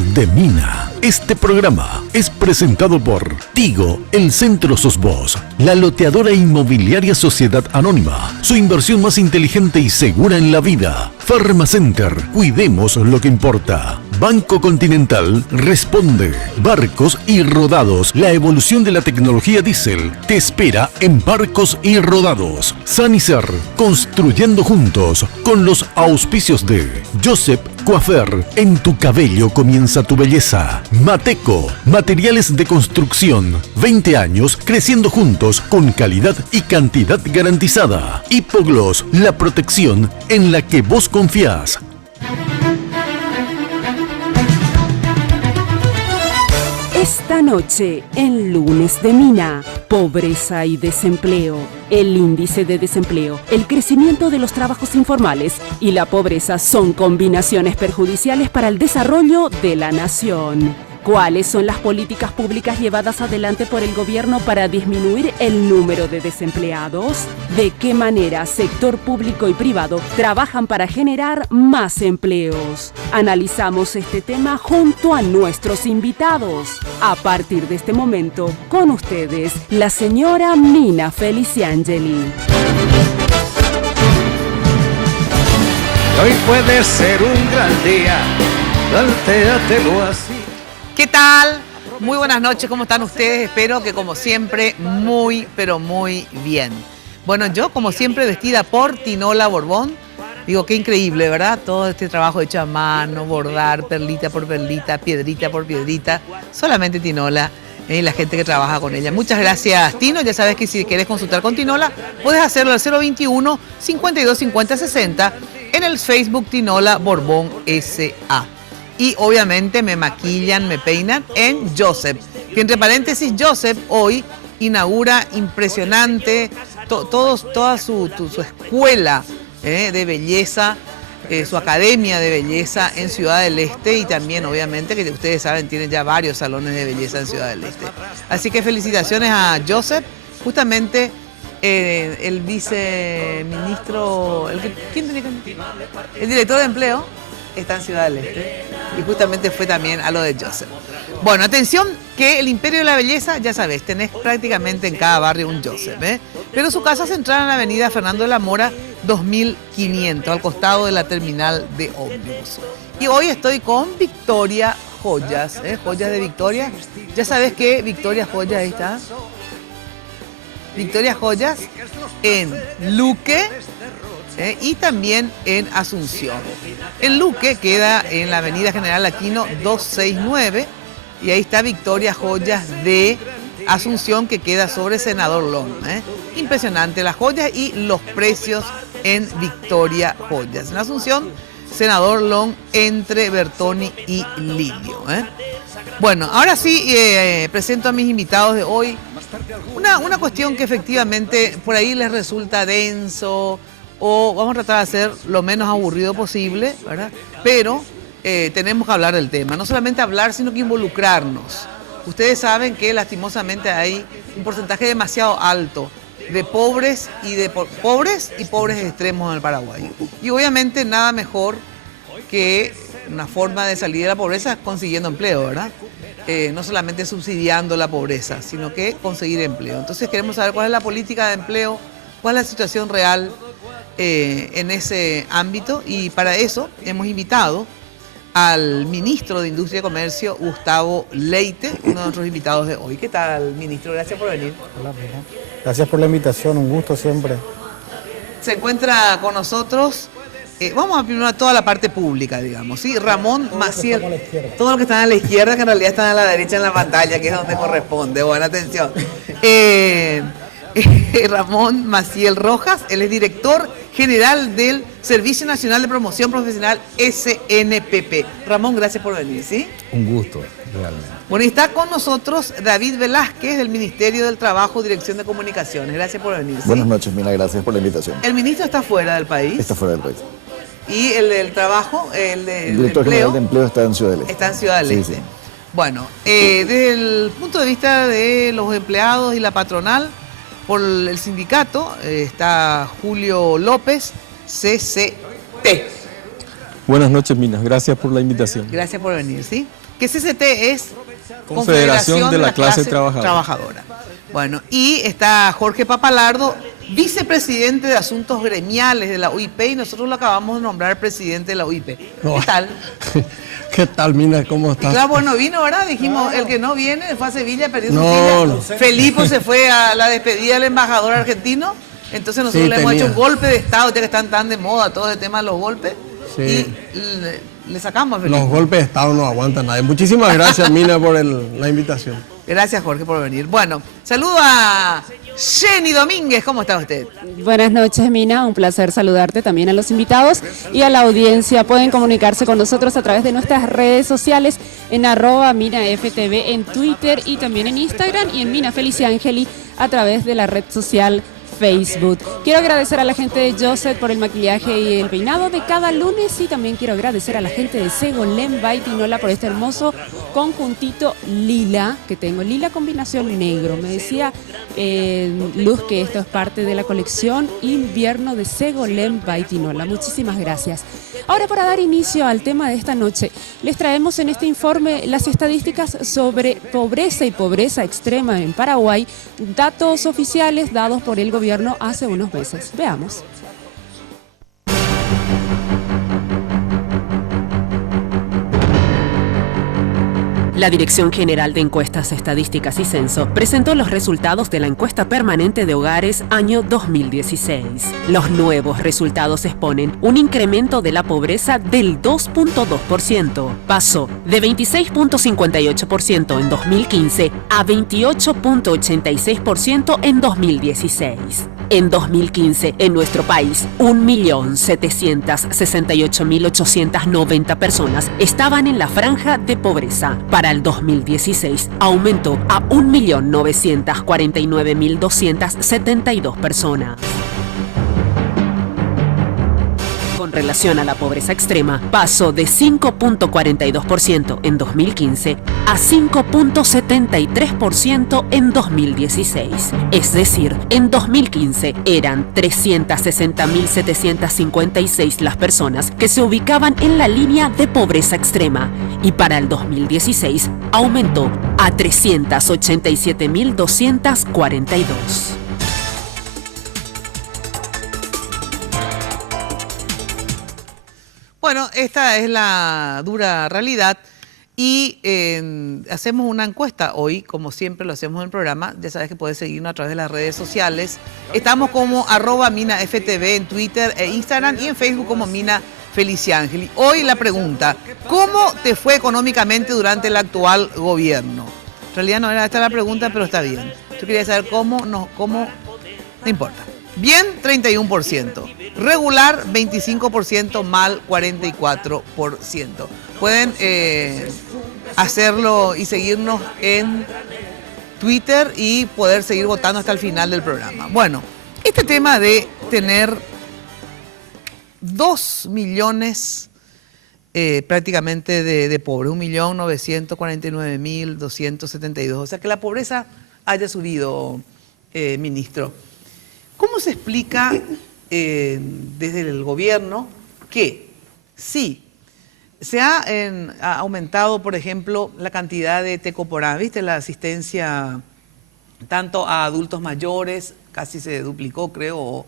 Lunes de Mina. Este programa es presentado por Tigo, el Centro Sos Vos, la loteadora inmobiliaria Sociedad Anónima, su inversión más inteligente y segura en la vida. Pharmacenter, cuidemos lo que importa. Banco Continental responde. Barcos y Rodados, la evolución de la tecnología diésel te espera en Barcos y Rodados. Sanicer, construyendo juntos con los auspicios de Joseph Coiffeur, en tu cabello comienza tu belleza. Mateco, materiales de construcción, 20 años creciendo juntos con calidad y cantidad garantizada. Hipogloss, la protección en la que vos confías. Esta noche, en Lunes de Mina, pobreza y desempleo, el índice de desempleo, el crecimiento de los trabajos informales y la pobreza son combinaciones perjudiciales para el desarrollo de la nación. ¿Cuáles son las políticas públicas llevadas adelante por el gobierno para disminuir el número de desempleados? ¿De qué manera sector público y privado trabajan para generar más empleos? Analizamos este tema junto a nuestros invitados. A partir de este momento, con ustedes, la señora Mina Feliciangeli. Hoy puede ser un gran día, plantéatelo así. ¿Qué tal? Muy buenas noches, ¿cómo están ustedes? Espero que como siempre, muy, pero muy bien. Bueno, yo como siempre vestida por Tinola Borbón. Digo, qué increíble, ¿verdad? Todo este trabajo hecho a mano, bordar, perlita por perlita, piedrita por piedrita. Solamente Tinola y la gente que trabaja con ella. Muchas gracias, Tino. Ya sabes que si quieres consultar con Tinola, puedes hacerlo al 021 52 50 60 en el Facebook Tinola Borbón S.A. Y obviamente me maquillan, me peinan en Joseph, que entre paréntesis Joseph hoy inaugura impresionante toda su escuela de belleza, su academia de belleza en Ciudad del Este, y también obviamente que ustedes saben tiene ya varios salones de belleza en Ciudad del Este. Así que felicitaciones a Joseph, justamente el viceministro, ¿quién tenía que? El director de empleo está en Ciudad del Este y justamente fue también a lo de Joseph. Bueno, atención que el Imperio de la Belleza, ya sabes, tenés prácticamente en cada barrio un Joseph, pero su casa central en la avenida Fernando de la Mora 2500, al costado de la terminal de ómnibus. Y hoy estoy con Victoria Joyas, Joyas de Victoria. Ya sabes que Victoria Joyas, ahí está. Victoria Joyas en Luque, y también en Asunción. En Luque queda en la avenida General Aquino 269 y ahí está Victoria Joyas de Asunción, que queda sobre Senador Long. Impresionante las joyas y los precios en Victoria Joyas. En Asunción, Senador Long entre Bertoni y Lidio. Bueno, ahora sí presento a mis invitados de hoy. Una cuestión que efectivamente por ahí les resulta denso, o vamos a tratar de hacer lo menos aburrido posible, ¿verdad? Pero tenemos que hablar del tema, no solamente hablar, sino que involucrarnos. Ustedes saben que lastimosamente hay un porcentaje demasiado alto de pobres y pobres extremos en el Paraguay. Y obviamente nada mejor que una forma de salir de la pobreza consiguiendo empleo, ¿verdad? No solamente subsidiando la pobreza, sino que conseguir empleo. Entonces queremos saber cuál es la política de empleo, cuál es la situación real en ese ámbito, y para eso hemos invitado al ministro de Industria y Comercio, Gustavo Leite, uno de nuestros invitados de hoy. ¿Qué tal, ministro? Gracias por venir. Hola, mira. Gracias por la invitación, un gusto siempre. Se encuentra con nosotros, vamos a primero a toda la parte pública, digamos, ¿sí? Ramón Maciel, todo lo que está a la izquierda, que en realidad están a la derecha en la pantalla, que es donde corresponde. Buena atención. Ramón Maciel Rojas, él es director general del Servicio Nacional de Promoción Profesional SNPP. Ramón, gracias por venir, ¿sí? Un gusto, realmente. Bueno, y está con nosotros David Velázquez del Ministerio del Trabajo, Dirección de Comunicaciones. Gracias por venir, ¿sí? Buenas noches, Mina, gracias por la invitación. El ministro está fuera del país. Está fuera del país. Y el del trabajo, el director general de empleo está en Ciudad del Este. Está en Ciudad del Este. Sí. Bueno, desde el punto de vista de los empleados y la patronal, por el sindicato está Julio López, CCT. Buenas noches, Mina. Gracias por la invitación. Gracias por venir, ¿sí? que CCT es Confederación de la Clase Trabajadora. Bueno, y está Jorge Papalardo, vicepresidente de Asuntos Gremiales de la UIP, y nosotros lo acabamos de nombrar presidente de la UIP. No. ¿Qué tal? ¿Qué tal, Mina? ¿Cómo estás? Claro, bueno, vino, ¿verdad? Dijimos, el que no viene fue a Sevilla, perdió su silla. Felipe se fue a la despedida del embajador argentino, entonces nosotros le hemos hecho un golpe de Estado, ya que están tan de moda todo el tema de los golpes, y le sacamos a Felipe. Los golpes de Estado no aguantan nadie. Muchísimas gracias, Mina, por la invitación. Gracias, Jorge, por venir. Bueno, saludo a Jenny Domínguez. ¿Cómo está usted? Buenas noches, Mina. Un placer saludarte, también a los invitados y a la audiencia. Pueden comunicarse con nosotros a través de nuestras redes sociales en @MinaFTV en Twitter y también en Instagram, y en Mina Feliciangeli a través de la red social Facebook. Quiero agradecer a la gente de Joseph por el maquillaje y el peinado de cada lunes, y también quiero agradecer a la gente de Segolén Baitinola por este hermoso conjuntito lila que tengo, lila combinación negro. Me decía Luz que esto es parte de la colección invierno de Segolén Baitinola. Muchísimas gracias. Ahora, para dar inicio al tema de esta noche, les traemos en este informe las estadísticas sobre pobreza y pobreza extrema en Paraguay, datos oficiales dados por el gobierno hace unos meses. Veamos. La Dirección General de Encuestas, Estadísticas y Censo presentó los resultados de la encuesta permanente de hogares año 2016. Los nuevos resultados exponen un incremento de la pobreza del 2.2%. Pasó de 26.58% en 2015 a 28.86% en 2016. En 2015, en nuestro país, 1.768.890 personas estaban en la franja de pobreza. Para el 2016, aumentó a 1.949.272 personas. Con relación a la pobreza extrema, pasó de 5.42% en 2015 a 5.73% en 2016. Es decir, en 2015 eran 360.756 las personas que se ubicaban en la línea de pobreza extrema, y para el 2016 aumentó a 387.242. Bueno, esta es la dura realidad, y hacemos una encuesta hoy, como siempre lo hacemos en el programa. Ya sabes que puedes seguirnos a través de las redes sociales. Estamos como @MinaFTV en Twitter e Instagram, y en Facebook como Mina Feliciangeli. Hoy la pregunta: ¿cómo te fue económicamente durante el actual gobierno? En realidad no era esta la pregunta, pero está bien. Yo quería saber cómo, no importa. Bien, 31%. Regular, 25%. Mal, 44%. Pueden hacerlo y seguirnos en Twitter y poder seguir votando hasta el final del programa. Bueno, este tema de tener 2 millones prácticamente de pobres, 1.949.272. O sea, que la pobreza haya subido, ministro. ¿Cómo se explica desde el gobierno que sí se ha aumentado, por ejemplo, la cantidad de Tecoporá? ¿Viste? La asistencia tanto a adultos mayores, casi se duplicó, creo,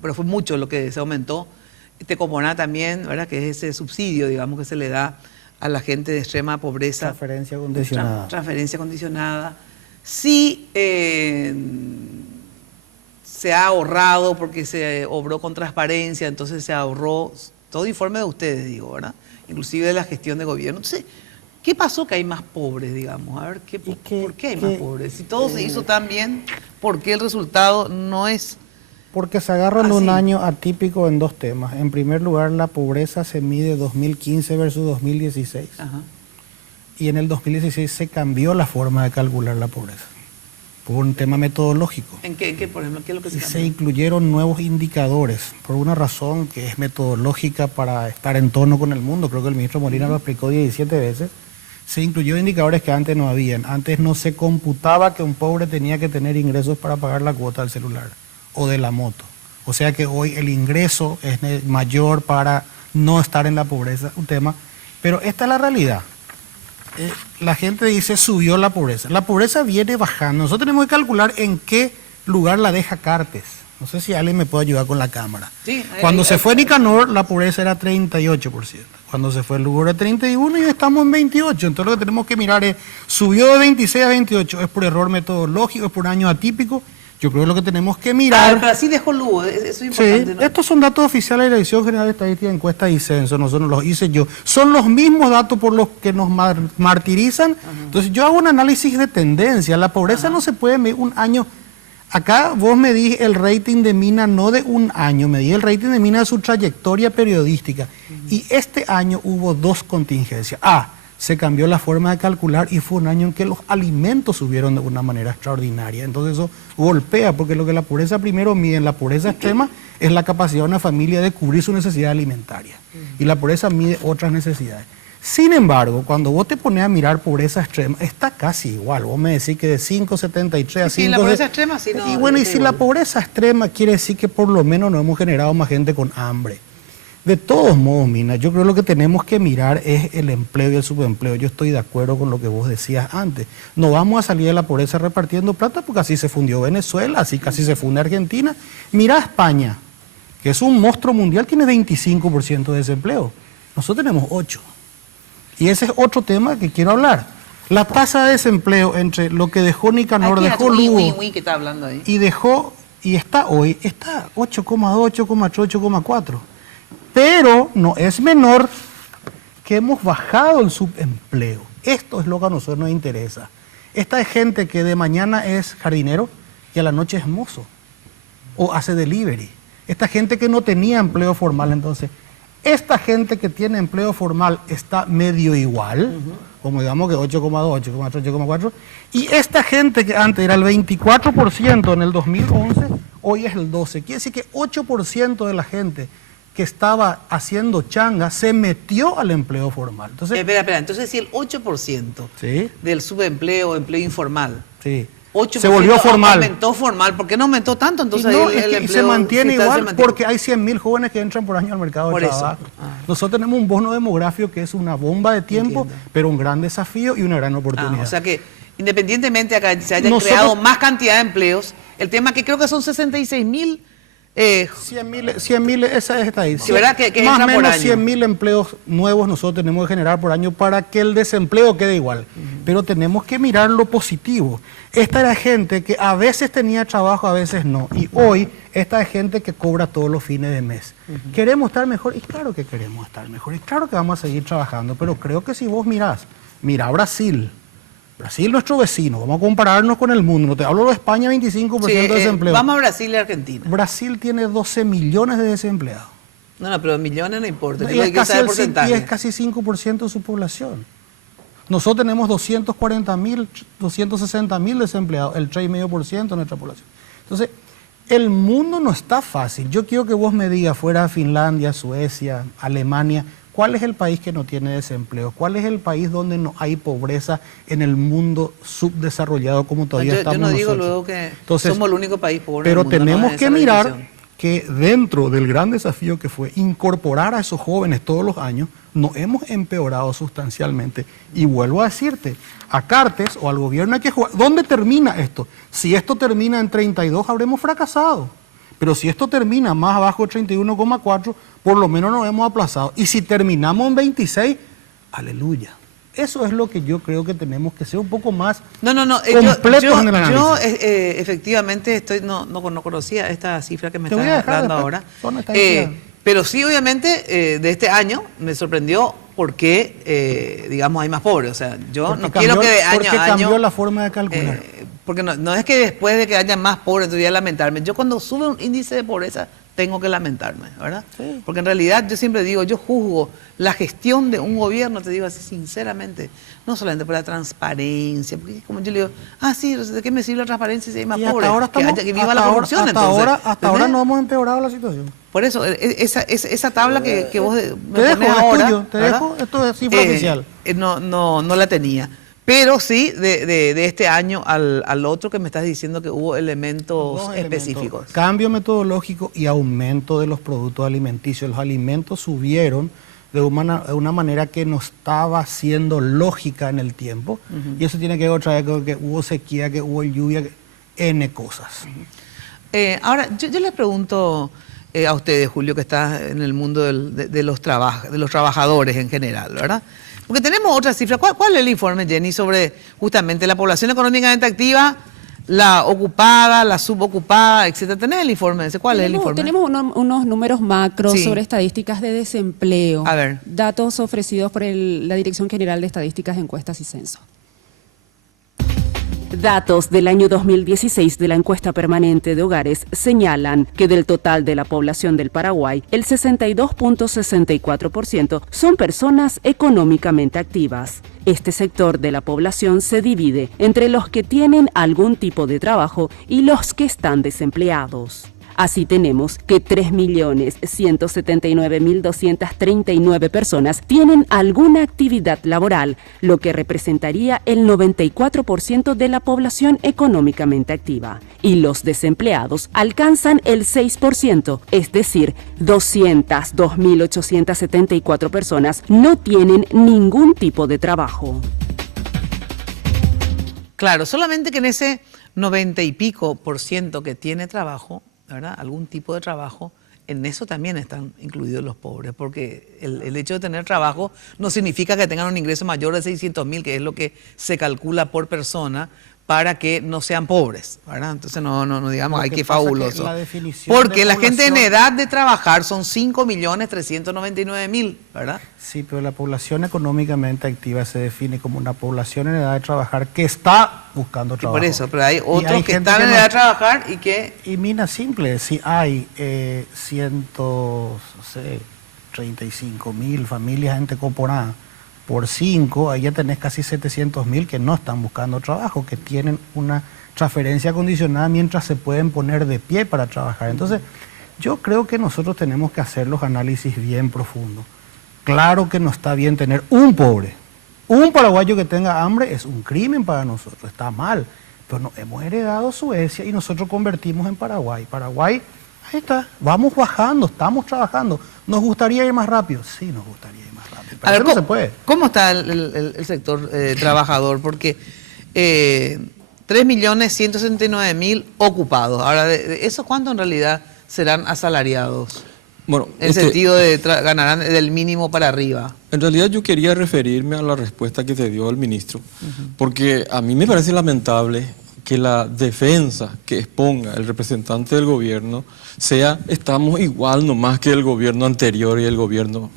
pero fue mucho lo que se aumentó. Tecoporá también, ¿verdad? Que es ese subsidio, digamos, que se le da a la gente de extrema pobreza. Transferencia condicionada. Transferencia condicionada. Sí, se ha ahorrado porque se obró con transparencia, entonces se ahorró todo informe de ustedes, digo, ¿verdad? Inclusive de la gestión de gobierno. Entonces, ¿qué pasó que hay más pobres, digamos? A ver, ¿por qué hay más pobres? Si todo se hizo tan bien, ¿por qué el resultado no es Porque se agarran un año atípico en dos temas. En primer lugar, la pobreza se mide 2015 versus 2016. Ajá. Y en el 2016 se cambió la forma de calcular la pobreza, por un tema metodológico. ¿En qué, por ejemplo, qué es lo que se cambió? Se incluyeron nuevos indicadores, por una razón que es metodológica para estar en tono con el mundo. Creo que el ministro Molina lo explicó 17 veces. Se incluyó indicadores que antes no habían. Antes no se computaba que un pobre tenía que tener ingresos para pagar la cuota del celular o de la moto. O sea que hoy el ingreso es mayor para no estar en la pobreza, un tema. Pero esta es la realidad. la gente dice subió la pobreza. La pobreza viene bajando. Nosotros tenemos que calcular en qué lugar la deja Cartes. No sé si alguien me puede ayudar con la cámara. Sí, Cuando se fue Nicanor, la pobreza era 38%. Cuando se fue el Lugo era 31% y hoy estamos en 28%. Entonces lo que tenemos que mirar es, subió de 26 a 28, ¿es por error metodológico, es por año atípico? Yo creo que lo que tenemos que mirar... pero así dejó Lugo, eso es importante. Sí, ¿no? estos son datos oficiales de la Dirección General de Estadística, Encuestas y Censo, no los hice yo. Son los mismos datos por los que nos martirizan. Entonces yo hago un análisis de tendencia. La pobreza no se puede medir un año. Acá vos medís el rating de Mina no de un año, medís el rating de Mina de su trayectoria periodística. Y este año hubo dos contingencias. Se cambió la forma de calcular y fue un año en que los alimentos subieron de una manera extraordinaria. Entonces eso golpea, porque lo que la pobreza primero mide en la pobreza extrema es la capacidad de una familia de cubrir su necesidad alimentaria. Y la pobreza mide otras necesidades. Sin embargo, cuando vos te pones a mirar pobreza extrema, está casi igual. Vos me decís que de 5,73 a 5... Sí, la pobreza extrema sí no... Y bueno, y si la pobreza extrema quiere decir que por lo menos no hemos generado más gente con hambre. De todos modos, Mina, yo creo que lo que tenemos que mirar es el empleo y el subempleo. Yo estoy de acuerdo con lo que vos decías antes. No vamos a salir de la pobreza repartiendo plata porque así se fundió Venezuela, así casi se funde Argentina. Mira España, que es un monstruo mundial, tiene 25% de desempleo. Nosotros tenemos 8%. Y ese es otro tema que quiero hablar. La tasa de desempleo entre lo que dejó Nicanor, dejó Lugo que está hablando ahí. y dejó, y está hoy, está 8,2, 8,3, 8,4. Pero no es menor que hemos bajado el subempleo. Esto es lo que a nosotros nos interesa. Esta es gente que de mañana es jardinero y a la noche es mozo o hace delivery. Esta gente que no tenía empleo formal, entonces, esta gente que tiene empleo formal está medio igual, como digamos que 8,2, 8,3, 8,4, y esta gente que antes era el 24% en el 2011, hoy es el 12%. Quiere decir que 8% de la gente que estaba haciendo changa se metió al empleo formal. Entonces, espera, entonces si el 8% ¿sí? del subempleo, empleo informal, sí. 8% se volvió formal. Aumentó formal, ¿por qué no aumentó tanto entonces no, el empleo? Y se mantiene igual igual porque hay 100.000 jóvenes que entran por año al mercado de trabajo. Nosotros tenemos un bono demográfico que es una bomba de tiempo, pero un gran desafío y una gran oportunidad. O sea que independientemente de que se hayan creado más cantidad de empleos, el tema que creo que son 66.000... 100.000, esa está ahí. Sí, ¿verdad? Que más o menos 100.000 empleos nuevos nosotros tenemos que generar por año para que el desempleo quede igual. Pero tenemos que mirar lo positivo. Esta era gente que a veces tenía trabajo, a veces no. Y hoy, esta es gente que cobra todos los fines de mes. ¿Queremos estar mejor? Y claro que queremos estar mejor. Y claro que vamos a seguir trabajando. Pero creo que si vos mira Brasil. Brasil, nuestro vecino, vamos a compararnos con el mundo. No te hablo de España, 25% de desempleo. Vamos a Brasil y Argentina. Brasil tiene 12 millones de desempleados. No, pero millones no importa. Y es casi 5% de su población. Nosotros tenemos 240.000, 260.000 desempleados, el 3,5% de nuestra población. Entonces, el mundo no está fácil. Yo quiero que vos me digas, fuera Finlandia, Suecia, Alemania, ¿cuál es el país que no tiene desempleo? ¿Cuál es el país donde no hay pobreza en el mundo subdesarrollado como todavía estamos nosotros? Yo no digo luego que somos el único país pobre pero en el mundo. Tenemos no que mirar que dentro del gran desafío que fue incorporar a esos jóvenes todos los años, nos hemos empeorado sustancialmente. Y vuelvo a decirte, a Cartes o al gobierno hay que jugar. ¿Dónde termina esto? Si esto termina en 32, habremos fracasado. Pero si esto termina más abajo de 31,4, por lo menos nos hemos aplazado. Y si terminamos en 26, aleluya. Eso es lo que yo creo que tenemos que ser un poco más completos en el análisis. Yo efectivamente no conocía esta cifra que me estás dando ahora. Pero sí, obviamente, de este año me sorprendió porque, digamos, hay más pobres. O sea, yo porque no quiero que de año a año... Porque cambió la forma de calcular. Porque no es que después de que haya más pobres, entonces voy a lamentarme. Yo cuando sube un índice de pobreza, tengo que lamentarme, ¿verdad? Sí. Porque en realidad yo siempre digo, yo juzgo la gestión de un gobierno, te digo así sinceramente, no solamente por la transparencia, porque como yo le digo, sí, ¿de qué me sirve la transparencia si hay más pobres? Que viva la corrupción, entonces. Hasta ahora no hemos empeorado la situación. Por eso, esa tabla que vos me pones ahora, te dejo, esto es cifra oficial. No la tenía. Pero sí, de este año al otro que me estás diciendo que hubo elementos específicos. Cambio metodológico y aumento de los productos alimenticios. Los alimentos subieron de una manera que no estaba siendo lógica en el tiempo. Y eso tiene que ver otra vez con que hubo sequía, que hubo lluvia, N cosas. Ahora, yo les pregunto a ustedes, Julio, que está en el mundo de los trabajadores en general, ¿verdad? Porque tenemos otras cifras. ¿Cuál es el informe, Jenny, sobre justamente la población económicamente activa, la ocupada, la subocupada, etcétera? ¿Tenés el informe ese? ¿Cuál es el informe? Tenemos unos números macros Sí. sobre estadísticas de desempleo. A ver. Datos ofrecidos por la Dirección General de Estadísticas, Encuestas y Censo. Datos del año 2016 de la encuesta permanente de hogares señalan que del total de la población del Paraguay, el 62.64% son personas económicamente activas. Este sector de la población se divide entre los que tienen algún tipo de trabajo y los que están desempleados. Así tenemos que 3.179.239 personas tienen alguna actividad laboral, lo que representaría el 94% de la población económicamente activa. Y los desempleados alcanzan el 6%, es decir, 202.874 personas no tienen ningún tipo de trabajo. Claro, solamente que en ese 90 y pico % que tiene trabajo, ¿verdad? Algún tipo de trabajo, en eso también están incluidos los pobres, porque el hecho de tener trabajo no significa que tengan un ingreso mayor de 600.000, que es lo que se calcula por persona, para que no sean pobres, ¿verdad? Entonces no digamos, ay, qué fabuloso. Porque la gente en edad de trabajar son 5.399.000, ¿verdad? Sí, pero la población económicamente activa se define como una población en edad de trabajar que está buscando trabajo. Por eso, pero hay otros que están en edad de trabajar y que... Y mina simple, si hay 135.000 familias en Tecoporá, por 5, ahí ya tenés casi 700.000 que no están buscando trabajo, que tienen una transferencia condicionada mientras se pueden poner de pie para trabajar. Entonces, yo creo que nosotros tenemos que hacer los análisis bien profundos. Claro que no está bien tener un pobre. Un paraguayo que tenga hambre es un crimen para nosotros, está mal. Pero no, hemos heredado Suecia y nosotros convertimos en Paraguay. Paraguay, ahí está, vamos bajando, estamos trabajando. ¿Nos gustaría ir más rápido? Sí, nos gustaría ir más rápido. A ver, no se puede. ¿Cómo está el sector trabajador? Porque 3.169.000 ocupados. Ahora, ¿de esos cuántos en realidad serán asalariados? Bueno, En el sentido de ganarán del mínimo para arriba. en realidad yo quería referirme a la respuesta que te dio el ministro, porque a mí me parece lamentable que la defensa que exponga el representante del gobierno sea, estamos igual nomás que el gobierno anterior y el gobierno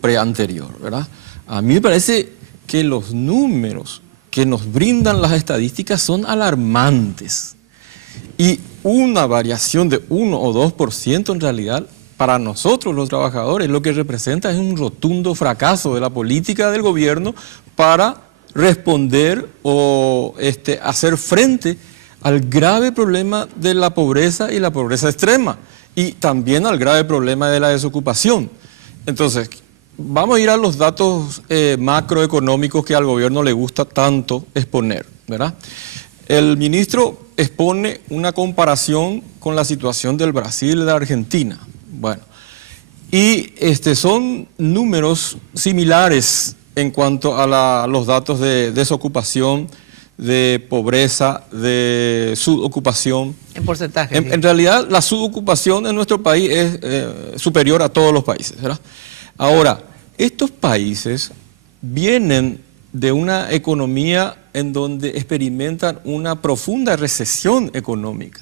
preanterior, ¿verdad? A mí me parece que los números que nos brindan las estadísticas son alarmantes. Y una variación de 1 o 2% en realidad, para nosotros los trabajadores, lo que representa es un rotundo fracaso de la política del gobierno para responder o hacer frente al grave problema de la pobreza y la pobreza extrema, y también al grave problema de la desocupación. Entonces, vamos a ir a los datos macroeconómicos que al gobierno le gusta tanto exponer, ¿verdad? El ministro expone una comparación con la situación del Brasil y de Argentina. Bueno, y son números similares en cuanto a los datos de desocupación, de pobreza, de subocupación. En porcentaje. En realidad, la subocupación en nuestro país es superior a todos los países, ¿verdad? Ahora, estos países vienen de una economía en donde experimentan una profunda recesión económica.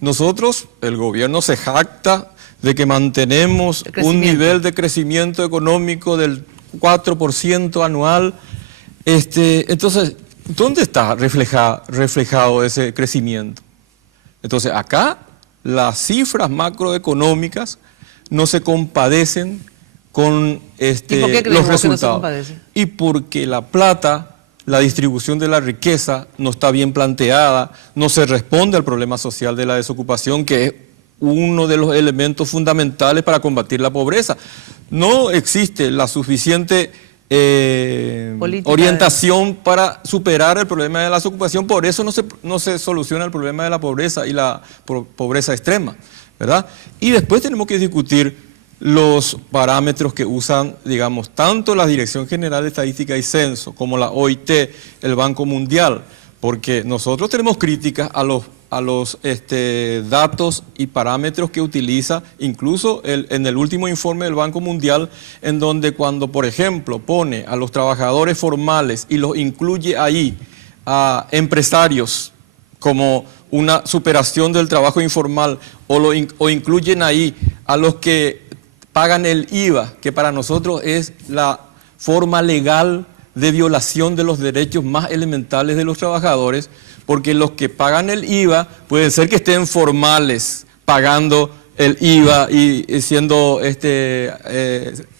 Nosotros, el gobierno se jacta de que mantenemos un nivel de crecimiento económico del 4% anual. Entonces, ¿dónde está reflejado ese crecimiento? Entonces, acá las cifras macroeconómicas no se compadecen con ¿Y por qué los resultados. Que no se compadecen? Y porque la plata, la distribución de la riqueza no está bien planteada, no se responde al problema social de la desocupación, que es uno de los elementos fundamentales para combatir la pobreza. No existe la suficiente orientación para superar el problema de la desocupación, por eso no se soluciona el problema de la pobreza y la pobreza extrema, ¿verdad? Y después tenemos que discutir los parámetros que usan, digamos, tanto la Dirección General de Estadística y Censo como la OIT, el Banco Mundial, porque nosotros tenemos críticas a los datos y parámetros que utiliza, incluso en el último informe del Banco Mundial, en donde cuando, por ejemplo, pone a los trabajadores formales y los incluye ahí a empresarios como una superación del trabajo informal, o incluyen ahí a los que pagan el IVA, que para nosotros es la forma legal de violación de los derechos más elementales de los trabajadores, porque los que pagan el IVA pueden ser que estén formales pagando el IVA y siendo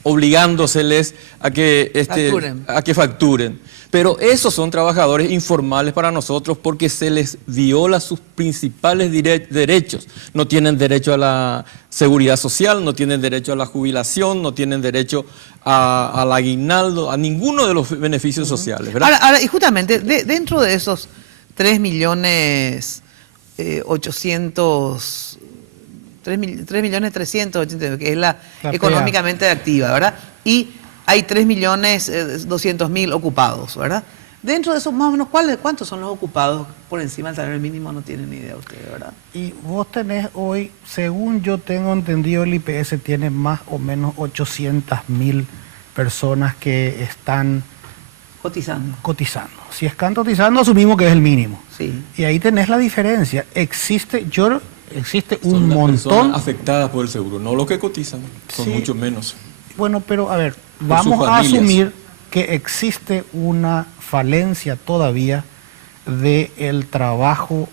obligándoseles a que facturen. Pero esos son trabajadores informales para nosotros porque se les viola sus principales derechos. No tienen derecho a la seguridad social, no tienen derecho a la jubilación, no tienen derecho al aguinaldo, a ninguno de los beneficios sociales, ¿verdad? Ahora, y justamente dentro de esos 3.300.000, que es la económicamente activa, ¿verdad? Y hay 3.200.000 ocupados, ¿verdad? Dentro de esos, más o menos, ¿cuántos son los ocupados por encima del salario mínimo? No tienen ni idea ustedes, ¿verdad? Y vos tenés hoy, según yo tengo entendido, el IPS tiene más o menos 800.000 personas que están cotizando. Si están cotizando, asumimos que es el mínimo. Sí. Y ahí tenés la diferencia. Existe un montón afectadas por el seguro, no los que cotizan, son sí, mucho menos. Bueno, pero a ver, vamos a asumir que existe una falencia todavía del trabajo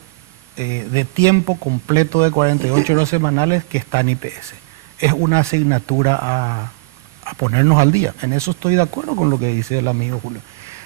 de tiempo completo de 48 horas semanales que está en IPS. Es una asignatura a ponernos al día. En eso estoy de acuerdo con lo que dice el amigo Julio.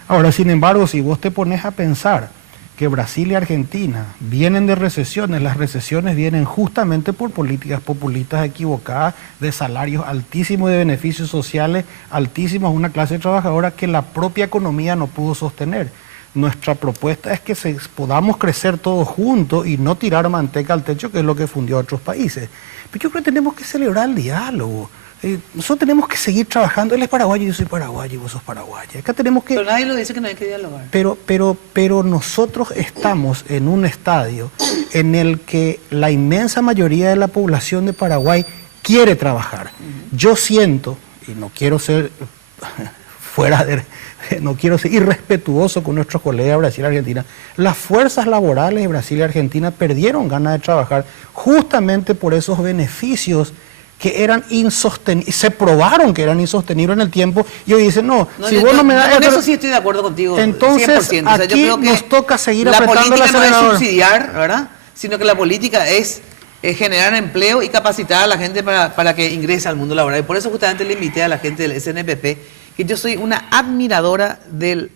Ahora, sin embargo, si vos te pones a pensar que Brasil y Argentina vienen de recesiones, las recesiones vienen justamente por políticas populistas equivocadas, de salarios altísimos, de beneficios sociales altísimos a una clase trabajadora que la propia economía no pudo sostener. Nuestra propuesta es que podamos crecer todos juntos y no tirar manteca al techo, que es lo que fundió a otros países. Pero yo creo que tenemos que celebrar el diálogo. Nosotros tenemos que seguir trabajando. Él es paraguayo, yo soy paraguayo y vos sos paraguaya. Acá tenemos que... Pero nadie lo dice que no hay que dialogar. Pero nosotros estamos en un estadio en el que la inmensa mayoría de la población de Paraguay quiere trabajar. Yo siento, y no quiero ser no quiero ser irrespetuoso con nuestros colegas de Brasil y Argentina, las fuerzas laborales de Brasil y Argentina perdieron ganas de trabajar justamente por esos beneficios que eran insostenibles, se probaron que eran insostenibles en el tiempo, y hoy dicen, vos no me das... En eso sí estoy de acuerdo contigo, entonces, 100%. aquí yo creo que nos toca seguir la apretando el acelerador. política no es subsidiar, ¿verdad? Sino que la política es generar empleo y capacitar a la gente para que ingrese al mundo laboral. Y por eso justamente le invité a la gente del SNPP, que yo soy una admiradora del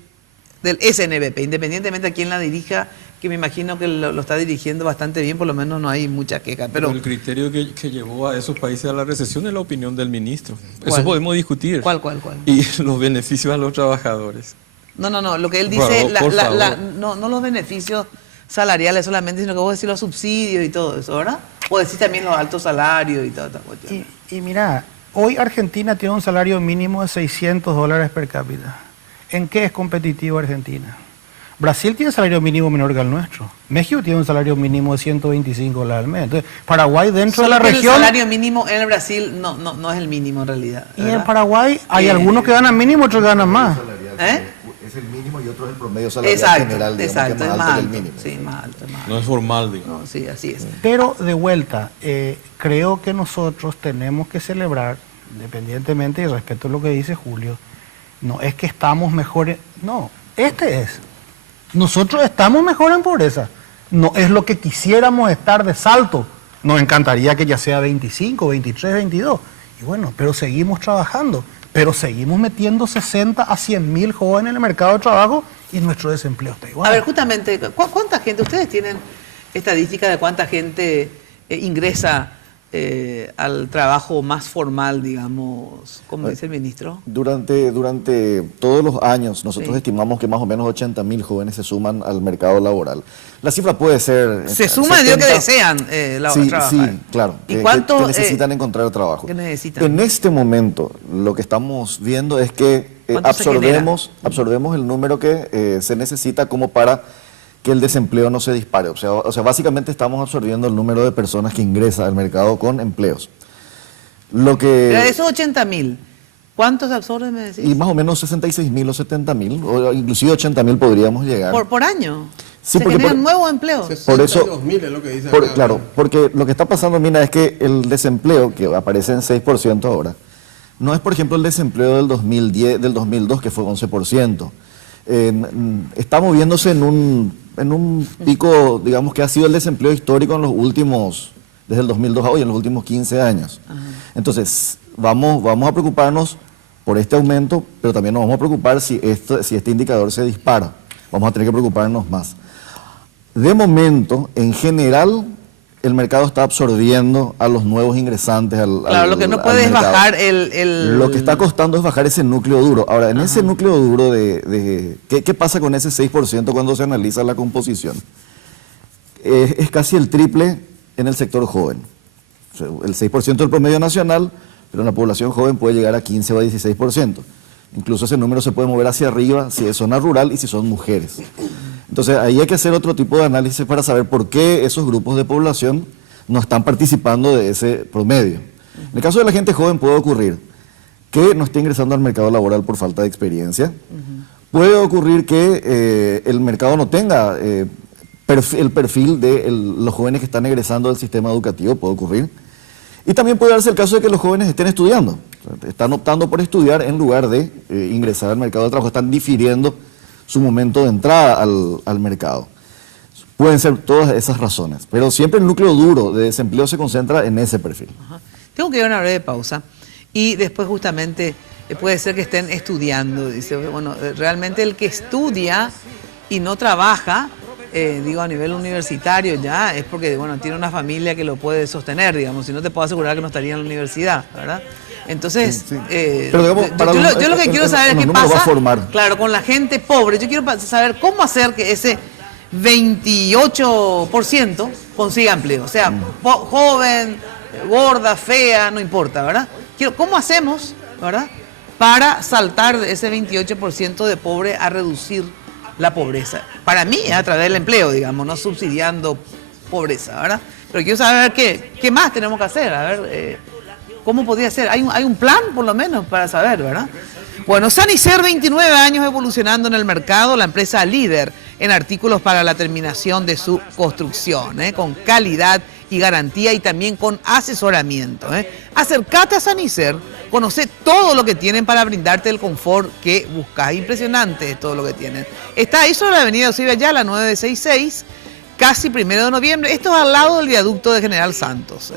SNPP, independientemente a quién la dirija, que me imagino que lo está dirigiendo bastante bien, por lo menos no hay mucha queja. Pero el criterio que llevó a esos países a la recesión es la opinión del ministro. ¿Cuál? Eso podemos discutir. ¿Cuál? Y los beneficios a los trabajadores. No, lo que él dice, no los beneficios salariales solamente, sino que vos decís los subsidios y todo eso, ¿verdad? O decís también los altos salarios y toda esta cuestión. Y mira, hoy Argentina tiene un salario mínimo de $600 per cápita. ¿En qué es competitivo Argentina? Brasil tiene salario mínimo menor que el nuestro. México tiene un salario mínimo de $125 al mes. Entonces, Paraguay dentro de la región... El salario mínimo en el Brasil no es el mínimo en realidad, ¿verdad? Y en Paraguay hay algunos que ganan mínimo, otros ganan más. Es el mínimo y otro es el promedio salarial general, digamos, que es más alto que el mínimo. Sí, más alto. No es formal, digamos. No, sí, así es. Pero de vuelta, creo que nosotros tenemos que celebrar, independientemente y respeto a lo que dice Julio, no es que estamos mejores, no, nosotros estamos mejor en pobreza, no es lo que quisiéramos estar de salto, nos encantaría que ya sea 25, 23, 22, y bueno, pero seguimos trabajando, pero seguimos metiendo 60 a 100.000 jóvenes en el mercado de trabajo y nuestro desempleo está igual. A ver, justamente, ¿cuánta gente, ustedes tienen estadísticas de cuánta gente ingresa al trabajo más formal, digamos, como dice el ministro? Durante todos los años nosotros estimamos que más o menos 80.000 jóvenes se suman al mercado laboral. La cifra puede ser... Se suman de lo que desean trabajar. Sí, claro. ¿Y cuánto que necesitan encontrar trabajo. ¿Qué necesitan? En este momento lo que estamos viendo es que absorbemos el número que se necesita como para que el desempleo no se dispare. O sea, básicamente estamos absorbiendo el número de personas que ingresan al mercado con empleos. Pero de esos 80.000, ¿cuántos se absorben, me decís? Y más o menos 66.000 o 70.000, o inclusive 80.000 podríamos llegar. ¿Por año? Sí, ¿Se generan nuevos empleos? Por eso, 62.000 es lo que dice claro, porque lo que está pasando, Mina, es que el desempleo, que aparece en 6% ahora, no es, por ejemplo, el desempleo del 2002, que fue 11%. Está moviéndose en un pico, digamos, que ha sido el desempleo histórico en los últimos, desde el 2002 a hoy, en los últimos 15 años. Ajá. Entonces, vamos a preocuparnos por este aumento, pero también nos vamos a preocupar si este indicador se dispara. Vamos a tener que preocuparnos más. De momento, en general, el mercado está absorbiendo a los nuevos ingresantes Claro, lo que no puede es bajar Lo que está costando es bajar ese núcleo duro. Ahora, en ese núcleo duro ¿qué pasa con ese 6% cuando se analiza la composición? Es casi el triple en el sector joven. O sea, el 6% del promedio nacional, pero en la población joven puede llegar a 15 o a 16%. Incluso ese número se puede mover hacia arriba si es zona rural y si son mujeres. Entonces, ahí hay que hacer otro tipo de análisis para saber por qué esos grupos de población no están participando de ese promedio. En el caso de la gente joven puede ocurrir que no esté ingresando al mercado laboral por falta de experiencia. Puede ocurrir que el mercado no tenga el perfil de los jóvenes que están egresando del sistema educativo, puede ocurrir. Y también puede darse el caso de que los jóvenes estén estudiando. O sea, están optando por estudiar en lugar de ingresar al mercado de trabajo, están difiriendo su momento de entrada al mercado. Pueden ser todas esas razones, pero siempre el núcleo duro de desempleo se concentra en ese perfil. Ajá. Tengo que ir a una breve pausa y después justamente puede ser que estén estudiando. Dice, bueno, realmente el que estudia y no trabaja, digo a nivel universitario ya, es porque bueno, tiene una familia que lo puede sostener, digamos, si no te puedo asegurar que no estaría en la universidad, ¿verdad? Entonces, pero digamos, yo lo que quiero saber es qué pasa, claro, con la gente pobre. Yo quiero saber cómo hacer que ese 28% consiga empleo. O sea, joven, gorda, fea, no importa, ¿verdad? ¿Cómo hacemos, verdad, para saltar de ese 28% de pobre a reducir la pobreza? Para mí es a través del empleo, digamos, no subsidiando pobreza, ¿verdad? Pero quiero saber qué más tenemos que hacer, a ver... ¿Cómo podría ser? ¿Hay un plan, por lo menos, para saber, verdad? Bueno, Sanicer, 29 años evolucionando en el mercado, la empresa líder en artículos para la terminación de su construcción, con calidad y garantía y también con asesoramiento. Acércate a Sanicer, conoce todo lo que tienen para brindarte el confort que buscas. Impresionante todo lo que tienen. Está ahí sobre la avenida Eusebio Ayala, 966, casi 1 de noviembre. Esto es al lado del viaducto de General Santos.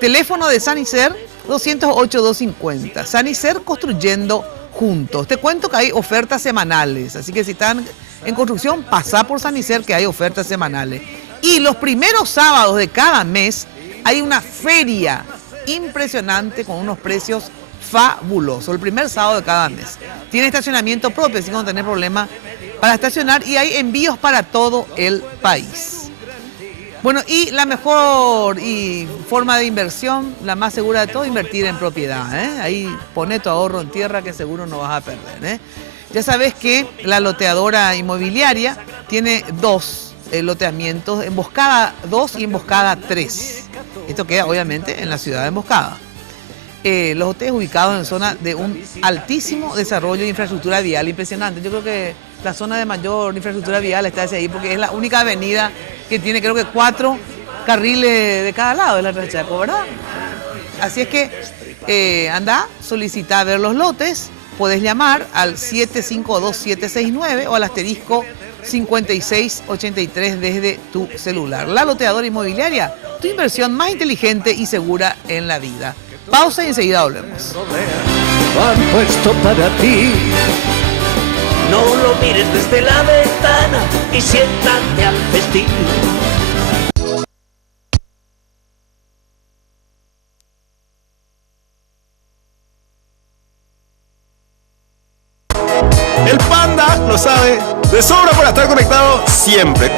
Teléfono de Sanicer, 208-250. Sanicer, construyendo juntos. Te cuento que hay ofertas semanales, así que si están en construcción, pasá por Sanicer que hay ofertas semanales. Y los primeros sábados de cada mes hay una feria impresionante con unos precios fabulosos. El primer sábado de cada mes. Tiene estacionamiento propio, así que no tener problema para estacionar y hay envíos para todo el país. Bueno, y la mejor forma de inversión, la más segura de todo, invertir en propiedad. Ahí pone tu ahorro en tierra que seguro no vas a perder. Ya sabes que la loteadora inmobiliaria tiene 2 loteamientos, Emboscada 2 y Emboscada 3. Esto queda obviamente en la ciudad de Emboscada. Los hoteles ubicados en zona de un altísimo desarrollo de infraestructura vial impresionante. Yo creo que la zona de mayor infraestructura vial está hacia ahí porque es la única avenida que tiene creo que 4 carriles de cada lado de la Red Chaco, ¿verdad? Así es que anda, solicita ver los lotes, puedes llamar al 752-769 o al asterisco 5683 desde tu celular. La loteadora inmobiliaria, tu inversión más inteligente y segura en la vida. Pausa y enseguida volvemos. Han puesto para ti. No lo mires desde la ventana y siéntate al festín. De sobra para estar conectado siempre.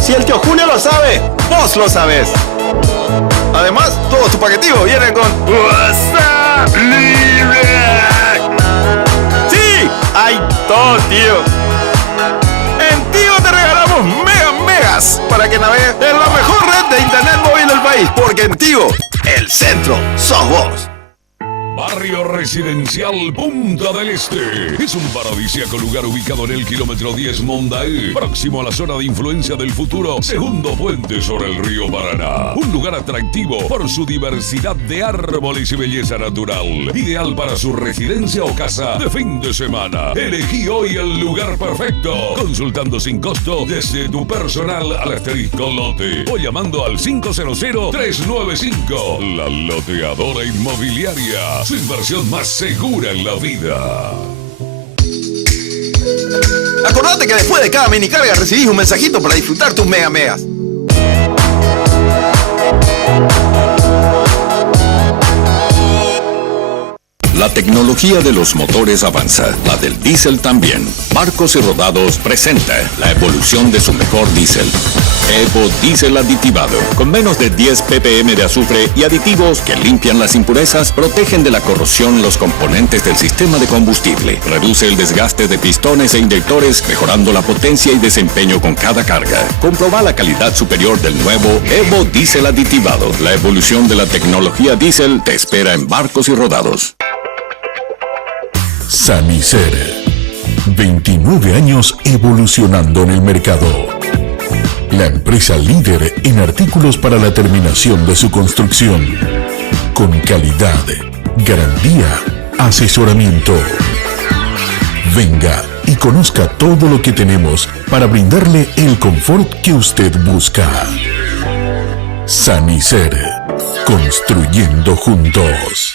Si el tío Julio lo sabe, vos lo sabés. Además, todos tus paquetivos vienen con WhatsApp Libre. Sí, hay todo, tío. En Tigo te regalamos megas para que navegues en la mejor red de internet móvil del país. Porque en Tigo, el centro sos vos. Barrio Residencial Punta del Este. Es un paradisíaco lugar ubicado en el kilómetro 10 Mondaé, próximo a la zona de influencia del futuro segundo puente sobre el río Paraná. Un lugar atractivo por su diversidad de árboles y belleza natural. Ideal para su residencia o casa de fin de semana. Elegí hoy el lugar perfecto, consultando sin costo desde tu personal al asterisco lote o llamando al 500-395. La Loteadora Inmobiliaria. Su inversión más segura en la vida. Acordate que después de cada mini carga recibís un mensajito para disfrutar tus megas. La tecnología de los motores avanza, la del diésel también. Barcos y Rodados presenta la evolución de su mejor diésel. Evo Diésel aditivado, con menos de 10 ppm de azufre y aditivos que limpian las impurezas, protegen de la corrosión los componentes del sistema de combustible, reduce el desgaste de pistones e inyectores, mejorando la potencia y desempeño con cada carga. Comproba la calidad superior del nuevo Evo Diésel aditivado. La evolución de la tecnología diésel te espera en Barcos y Rodados. Sanicer. 29 años evolucionando en el mercado. La empresa líder en artículos para la terminación de su construcción. Con calidad, garantía, asesoramiento. Venga y conozca todo lo que tenemos para brindarle el confort que usted busca. Sanicer. Construyendo juntos.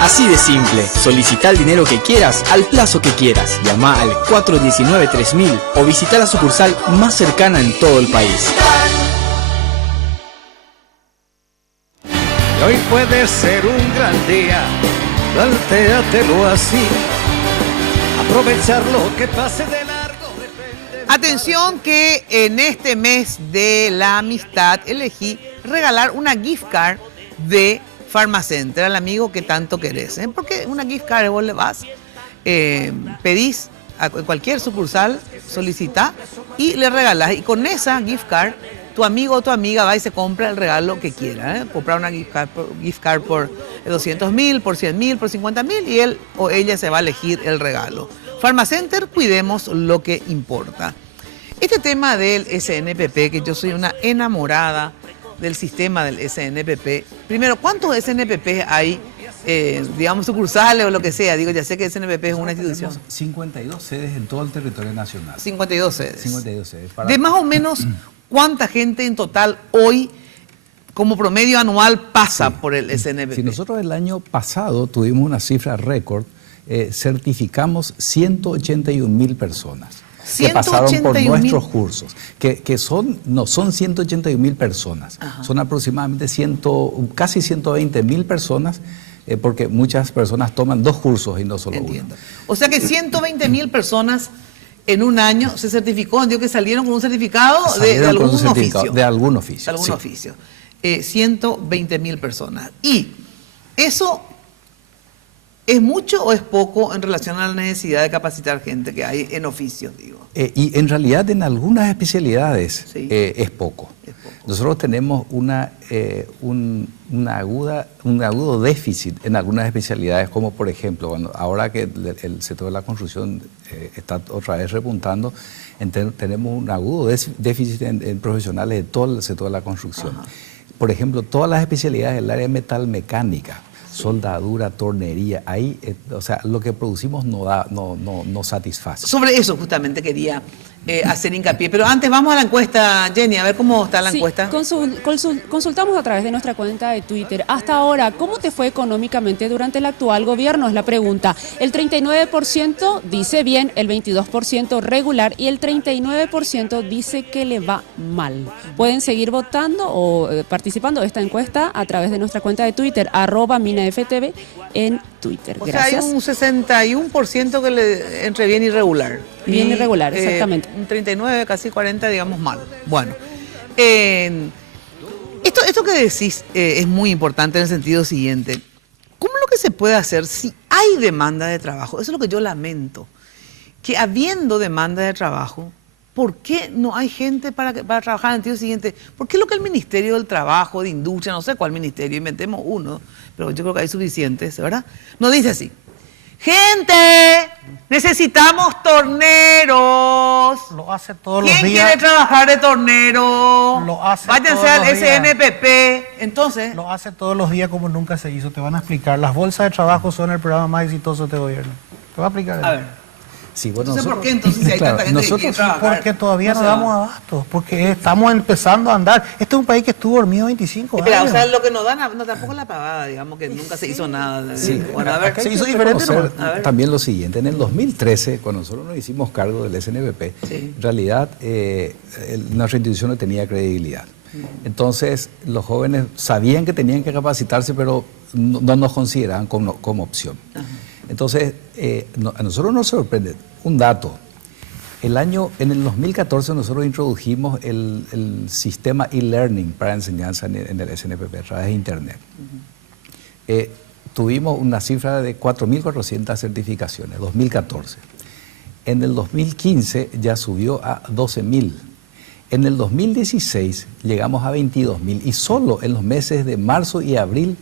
Así de simple, solicita el dinero que quieras al plazo que quieras. Llama al 419-3000 o visita la sucursal más cercana en todo el país. Y hoy puede ser un gran día, plantéatelo así. Aprovechar lo que pase de largo. Atención que en este mes de la amistad elegí regalar una gift card de Pharmacenter al amigo que tanto querés, ¿eh? Porque una gift card vos le vas, pedís a cualquier sucursal, solicita y le regalás. Y con esa gift card, tu amigo o tu amiga va y se compra el regalo que quiera, ¿eh? Comprar una gift card por 200.000, por 100.000, por 50.000 y él o ella se va a elegir el regalo. Pharmacenter, cuidemos lo que importa. Este tema del SNPP, que yo soy una enamorada del sistema del SNPP. Primero, ¿cuántos SNPP hay, digamos, sucursales o lo que sea? Digo, ya sé que SNPP es una institución. Tenemos 52 sedes en todo el territorio nacional. 52 sedes. 52 sedes. De más o menos, ¿cuánta gente en total hoy, como promedio anual, pasa por el SNPP? Si nosotros el año pasado tuvimos una cifra récord, certificamos 181.000 personas. Que pasaron por nuestros cursos, no son 181.000 personas, son aproximadamente casi 120.000 personas, porque muchas personas toman 2 cursos y no solo uno. O sea que 120.000 personas en un año se certificó, digo que salieron con un certificado de algún oficio. De algún oficio. De algún oficio. 120.000 personas. Y eso... ¿es mucho o es poco en relación a la necesidad de capacitar gente que hay en oficios, digo? Y en realidad en algunas especialidades es poco. Nosotros tenemos un agudo déficit en algunas especialidades, como por ejemplo, ahora que el sector de la construcción está otra vez repuntando, tenemos un agudo déficit en profesionales de todo el sector de la construcción. Por ejemplo, todas las especialidades del área metalmecánica, soldadura, tornería, ahí, o sea, lo que producimos no satisface. Sobre eso justamente quería hacer hincapié. Pero antes vamos a la encuesta, Jenny, a ver cómo está la Sí, encuesta. Consultamos a través de nuestra cuenta de Twitter. Hasta ahora, ¿cómo te fue económicamente durante el actual gobierno? Es la pregunta. El 39% dice bien, el 22% regular y el 39% dice que le va mal. Pueden seguir votando o participando de esta encuesta a través de nuestra cuenta de Twitter, @MinaFTV en Twitter. Gracias. O sea, hay un 61% que le entre bien y regular. Bien irregular, exactamente. Un 39, casi 40, digamos, mal. Bueno, esto que decís es muy importante en el sentido siguiente. ¿Cómo es lo que se puede hacer si hay demanda de trabajo? Eso es lo que yo lamento. Que habiendo demanda de trabajo, ¿por qué no hay gente para trabajar en el sentido siguiente? ¿Por qué lo que el Ministerio del Trabajo, de Industria, no sé cuál ministerio, inventemos uno, pero yo creo que hay suficientes, ¿verdad? Nos dice así: gente, necesitamos torneros. Lo hace todos los días. ¿Quién quiere trabajar de tornero? Lo hace Váyanse al SNPP. Entonces. Lo hace todos los días como nunca se hizo. Te van a explicar. Las bolsas de trabajo son el programa más exitoso de este gobierno. Te va a explicar eso. A ver. Sí, bueno, Entonces, ¿por qué entonces si hay tanta gente que quiere trabajar? Porque todavía no damos abasto, porque estamos empezando a andar. Este es un país que estuvo dormido 25 años. O sea, lo que nos dan, no, tampoco la pagada, digamos que nunca se hizo nada. Sí, bueno, a ver, se hizo diferente. También lo siguiente, en el 2013, cuando nosotros nos hicimos cargo del SNPP, en realidad nuestra institución no tenía credibilidad. Entonces, los jóvenes sabían que tenían que capacitarse, pero no nos consideraban como opción. Entonces, a nosotros nos sorprende un dato. En el 2014 nosotros introdujimos el sistema e-learning para enseñanza en el SNPP a través de Internet. Tuvimos una cifra de 4.400 certificaciones, 2014. En el 2015 ya subió a 12.000. En el 2016 llegamos a 22.000 y solo en los meses de marzo y abril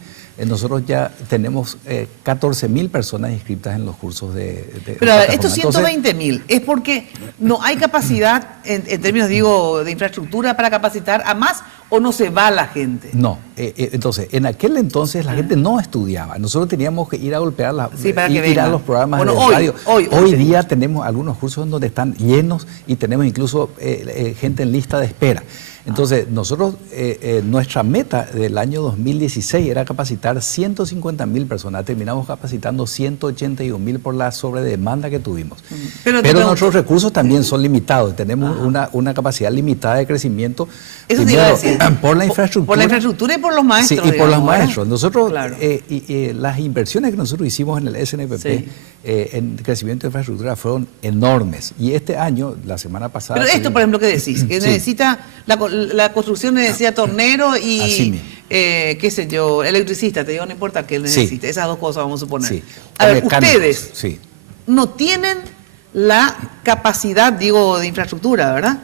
nosotros ya tenemos 14.000 personas inscritas en los cursos de Pero estos 120.000, ¿es porque no hay capacidad, en términos, digo, de infraestructura para capacitar a más o no se va la gente? No, entonces, en aquel entonces la gente no estudiaba. Nosotros teníamos que ir a golpear ir a los programas de radio. Hoy día tenemos algunos cursos donde están llenos y tenemos incluso gente en lista de espera. Entonces, nosotros, nuestra meta del año 2016 era capacitar 150.000 personas. Terminamos capacitando 181.000 por la sobredemanda que tuvimos. Pero nuestros recursos también son limitados. Tenemos una capacidad limitada de crecimiento. Eso te iba a decir. Por la infraestructura. Por la infraestructura y por los maestros. Sí, y por los maestros. Nosotros, las inversiones que nosotros hicimos en el SNPP en crecimiento de infraestructura fueron enormes. Y este año, la semana pasada... Pero esto, por ejemplo, que decís, que necesita... La construcción necesita tornero y, qué sé yo, electricista, te digo, no importa qué necesite. Esas dos cosas vamos a suponer. Sí. A ver, ustedes no tienen la capacidad, digo, de infraestructura, ¿verdad?,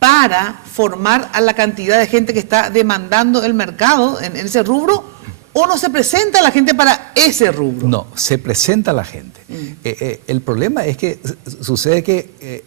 para formar a la cantidad de gente que está demandando el mercado en ese rubro, o no se presenta la gente para ese rubro. No, se presenta la gente. El problema es que sucede que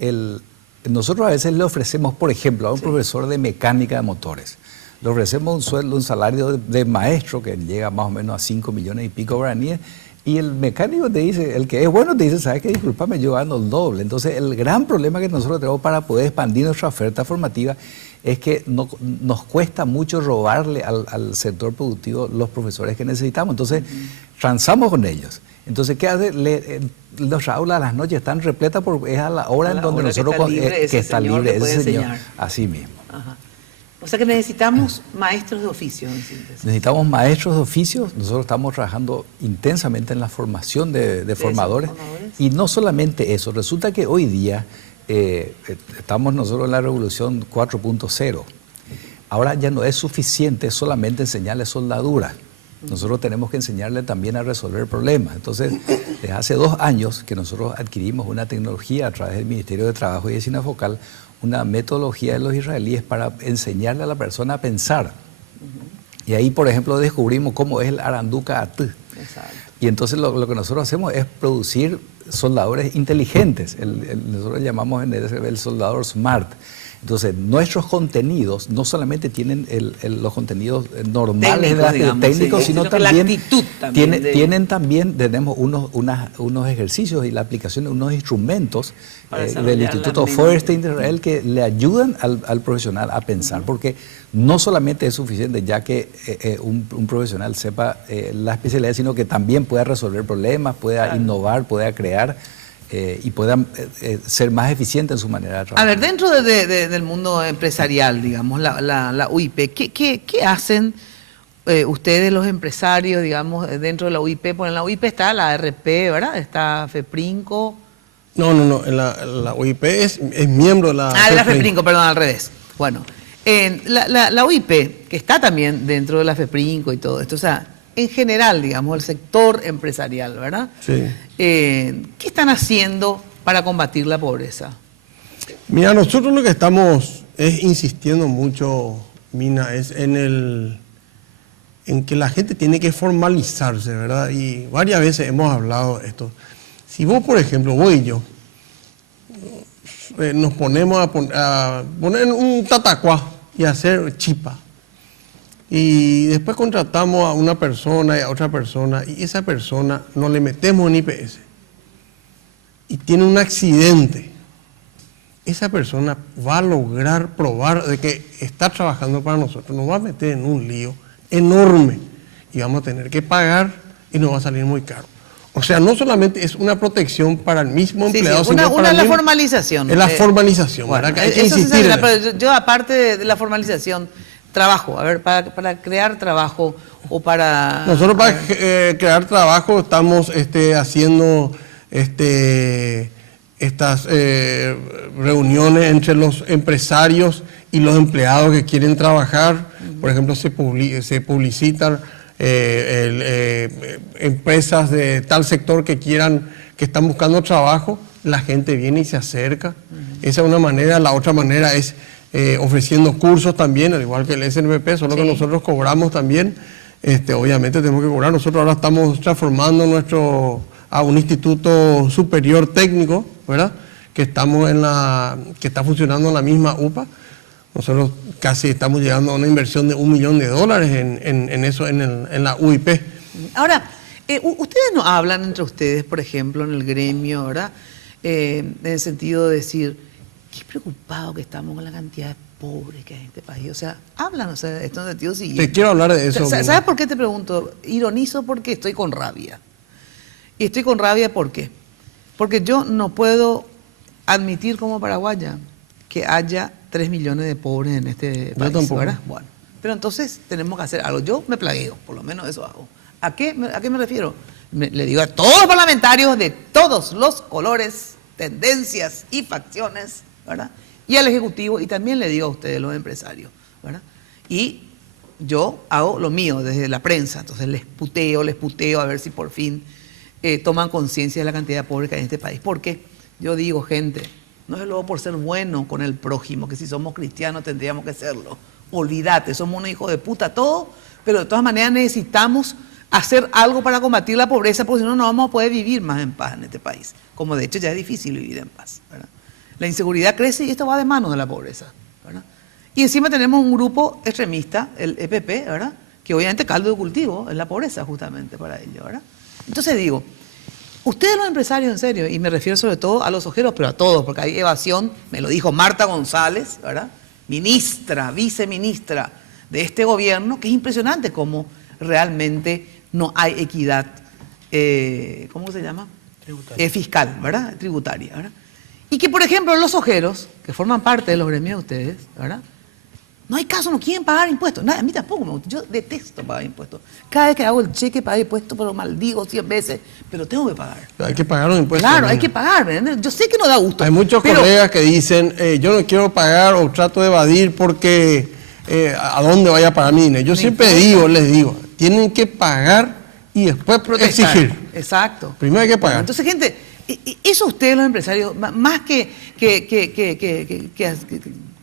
nosotros a veces le ofrecemos, por ejemplo, a un profesor de mecánica de motores, le ofrecemos un sueldo, un salario de maestro que llega más o menos a 5 millones y pico guaraníes, y el mecánico te dice, el que es bueno te dice, ¿sabes qué? Discúlpame, yo gano el doble. Entonces, el gran problema que nosotros tenemos para poder expandir nuestra oferta formativa es que nos cuesta mucho robarle al sector productivo los profesores que necesitamos. Entonces, transamos con ellos. Entonces, ¿qué hace? Nuestras aulas a las noches están repletas porque es a la hora en donde nosotros está libre ese señor. Así mismo. Ajá. O sea que necesitamos maestros de oficio. Necesitamos maestros de oficio. Nosotros estamos trabajando intensamente en la formación de formadores. Y no solamente eso, resulta que hoy día estamos nosotros en la revolución 4.0. Ahora ya no es suficiente solamente enseñarles soldadura. Nosotros tenemos que enseñarle también a resolver problemas. Entonces, desde hace 2 años que nosotros adquirimos una tecnología a través del Ministerio de Trabajo y de Sinafocal, una metodología de los israelíes para enseñarle a la persona a pensar. Y ahí, por ejemplo, descubrimos cómo es el Aranduka At. Y entonces lo que nosotros hacemos es producir soldadores inteligentes. Nosotros llamamos en el soldador SMART. Entonces, nuestros contenidos no solamente tienen los contenidos normales técnicos, sino también, tenemos unos ejercicios y la aplicación de unos instrumentos del Instituto Feuerstein de Israel que le ayudan al profesional a pensar, porque no solamente es suficiente ya que un profesional sepa la especialidad, sino que también pueda resolver problemas, pueda innovar, pueda crear y puedan ser más eficientes en su manera de trabajar. A ver, dentro del mundo empresarial, digamos, la UIP, ¿qué hacen ustedes los empresarios, digamos, dentro de la UIP? Porque en la UIP está la ARP, ¿verdad? Está FEPRINCO. No, la UIP es miembro de la de la FEPRINCO, perdón, al revés. Bueno, la UIP, que está también dentro de la FEPRINCO y todo esto, o sea, en general, digamos, el sector empresarial, ¿verdad? Sí. ¿Qué están haciendo para combatir la pobreza? Mira, nosotros lo que estamos es insistiendo mucho, Mina, es en que la gente tiene que formalizarse, ¿verdad? Y varias veces hemos hablado de esto. Si vos, por ejemplo, vos y yo, nos ponemos a poner un tatacuá y hacer chipa, y después contratamos a una persona y a otra persona, y esa persona no le metemos en IPS y tiene un accidente, esa persona va a lograr probar de que está trabajando para nosotros, nos va a meter en un lío enorme y vamos a tener que pagar y nos va a salir muy caro. O sea, no solamente es una protección para el mismo empleado, sino para la formalización. Es la formalización, bueno, ¿verdad? Que hay que insistir. Pero yo, aparte de la formalización, trabajo, a ver, para crear trabajo o para... Nosotros para crear trabajo estamos haciendo estas reuniones entre los empresarios y los empleados que quieren trabajar. Por ejemplo, se publicitan empresas de tal sector que están buscando trabajo, la gente viene y se acerca. Esa es una manera. La otra manera es ofreciendo cursos también, al igual que el SNPP, solo que nosotros cobramos también. Obviamente tenemos que cobrar. Nosotros ahora estamos transformando a un instituto superior técnico, ¿verdad? Que está funcionando en la misma UPA. Nosotros casi estamos llegando a una inversión de $1 millón en eso, en la UIP. Ahora, ustedes no hablan entre ustedes, por ejemplo, en el gremio, ¿verdad? En el sentido de decir, qué preocupado que estamos con la cantidad de pobres que hay en este país. O sea, hablan, o sea, esto en el sentido siguiente. Te quiero hablar de eso. ¿Sabes por qué te pregunto? Ironizo porque estoy con rabia. Y estoy con rabia ¿por qué? Porque yo no puedo admitir como paraguaya que haya 3 millones de pobres en este país, ¿verdad? Bueno, pero entonces tenemos que hacer algo. Yo me plagueo, por lo menos eso hago. ¿A qué me refiero? Le digo a todos los parlamentarios de todos los colores, tendencias y facciones, ¿verdad? Y al Ejecutivo, y también le digo a ustedes, los empresarios, ¿verdad? Y yo hago lo mío desde la prensa, entonces les puteo a ver si por fin toman conciencia de la cantidad de pobres que hay en este país. Porque yo digo, gente, no es luego por ser bueno con el prójimo, que si somos cristianos tendríamos que serlo. Olvídate, somos unos hijos de puta todos, pero de todas maneras necesitamos hacer algo para combatir la pobreza, porque si no, no vamos a poder vivir más en paz en este país. Como de hecho ya es difícil vivir en paz, ¿verdad? La inseguridad crece y esto va de mano de la pobreza, ¿verdad? Y encima tenemos un grupo extremista, el EPP, ¿verdad? Que obviamente caldo de cultivo es la pobreza justamente para ellos, ¿verdad? Entonces digo, ustedes los empresarios, en serio, y me refiero sobre todo a los ojeros, pero a todos, porque hay evasión, me lo dijo Marta González, ¿verdad? Ministra, viceministra de este gobierno, que es impresionante cómo realmente no hay equidad, ¿cómo se llama? Fiscal, ¿verdad? Tributaria, ¿verdad? Y que, por ejemplo, los ojeros, que forman parte de los gremios de ustedes, ¿verdad? No hay caso, no quieren pagar impuestos. No, a mí tampoco me gusta. Yo detesto pagar impuestos. Cada vez que hago el cheque pago impuestos, pero maldigo 100 veces, pero tengo que pagar. Hay que pagar los impuestos. Claro, hay que pagar. ¿verdad? Yo sé que no da gusto. Hay muchos colegas que dicen, yo no quiero pagar o trato de evadir porque ¿a dónde vaya a pagar mi dinero? Yo siempre les digo, tienen que pagar y después exigir. Exacto. Primero hay que pagar. Entonces, gente, eso ustedes los empresarios, más que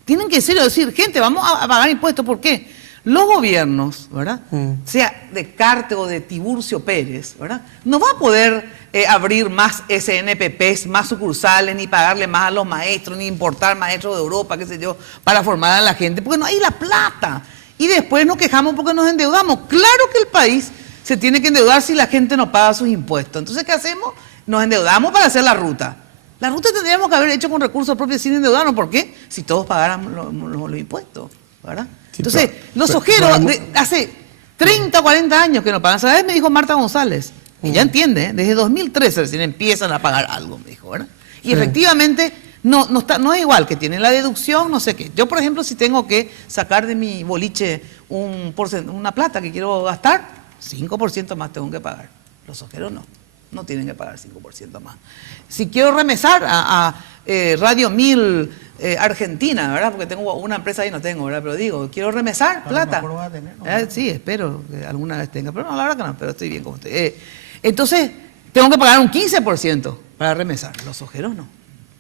tienen que en serio decir, gente, vamos a pagar impuestos. ¿Por qué? los gobiernos, ¿verdad? Sea de Cartes o de Tiburcio Pérez, ¿verdad? No va a poder abrir más SNPPs, más sucursales, ni pagarle más a los maestros, ni importar maestros de Europa, qué sé yo, para formar a la gente, porque no hay la plata. Y después nos quejamos porque nos endeudamos. Claro que el país se tiene que endeudar si la gente no paga sus impuestos. Entonces, ¿qué hacemos? Nos endeudamos para hacer la ruta. La ruta tendríamos que haber hecho con recursos propios sin endeudarnos. ¿Por qué? Si todos pagaran los impuestos, ¿verdad? Sí, entonces, los ojeros, hace 30 o 40 años que no pagan. ¿Sabes? Me dijo Marta González. Y ya entiende, desde 2013 recién empiezan a pagar algo, me dijo, ¿verdad? Y efectivamente no es igual, que tienen la deducción, no sé qué. Yo, por ejemplo, si tengo que sacar de mi boliche una plata que quiero gastar, 5% más tengo que pagar. Los ojeros no tienen que pagar 5% más. Si quiero remesar a Radio 1000 Argentina, ¿verdad? Porque tengo una empresa ahí, no tengo, ¿verdad? Pero digo, quiero remesar plata. Va a tener, ¿no? Sí, espero que alguna vez tenga, pero no, la verdad que no, pero estoy bien como estoy. Entonces, tengo que pagar un 15% para remesar. Los ojeros no.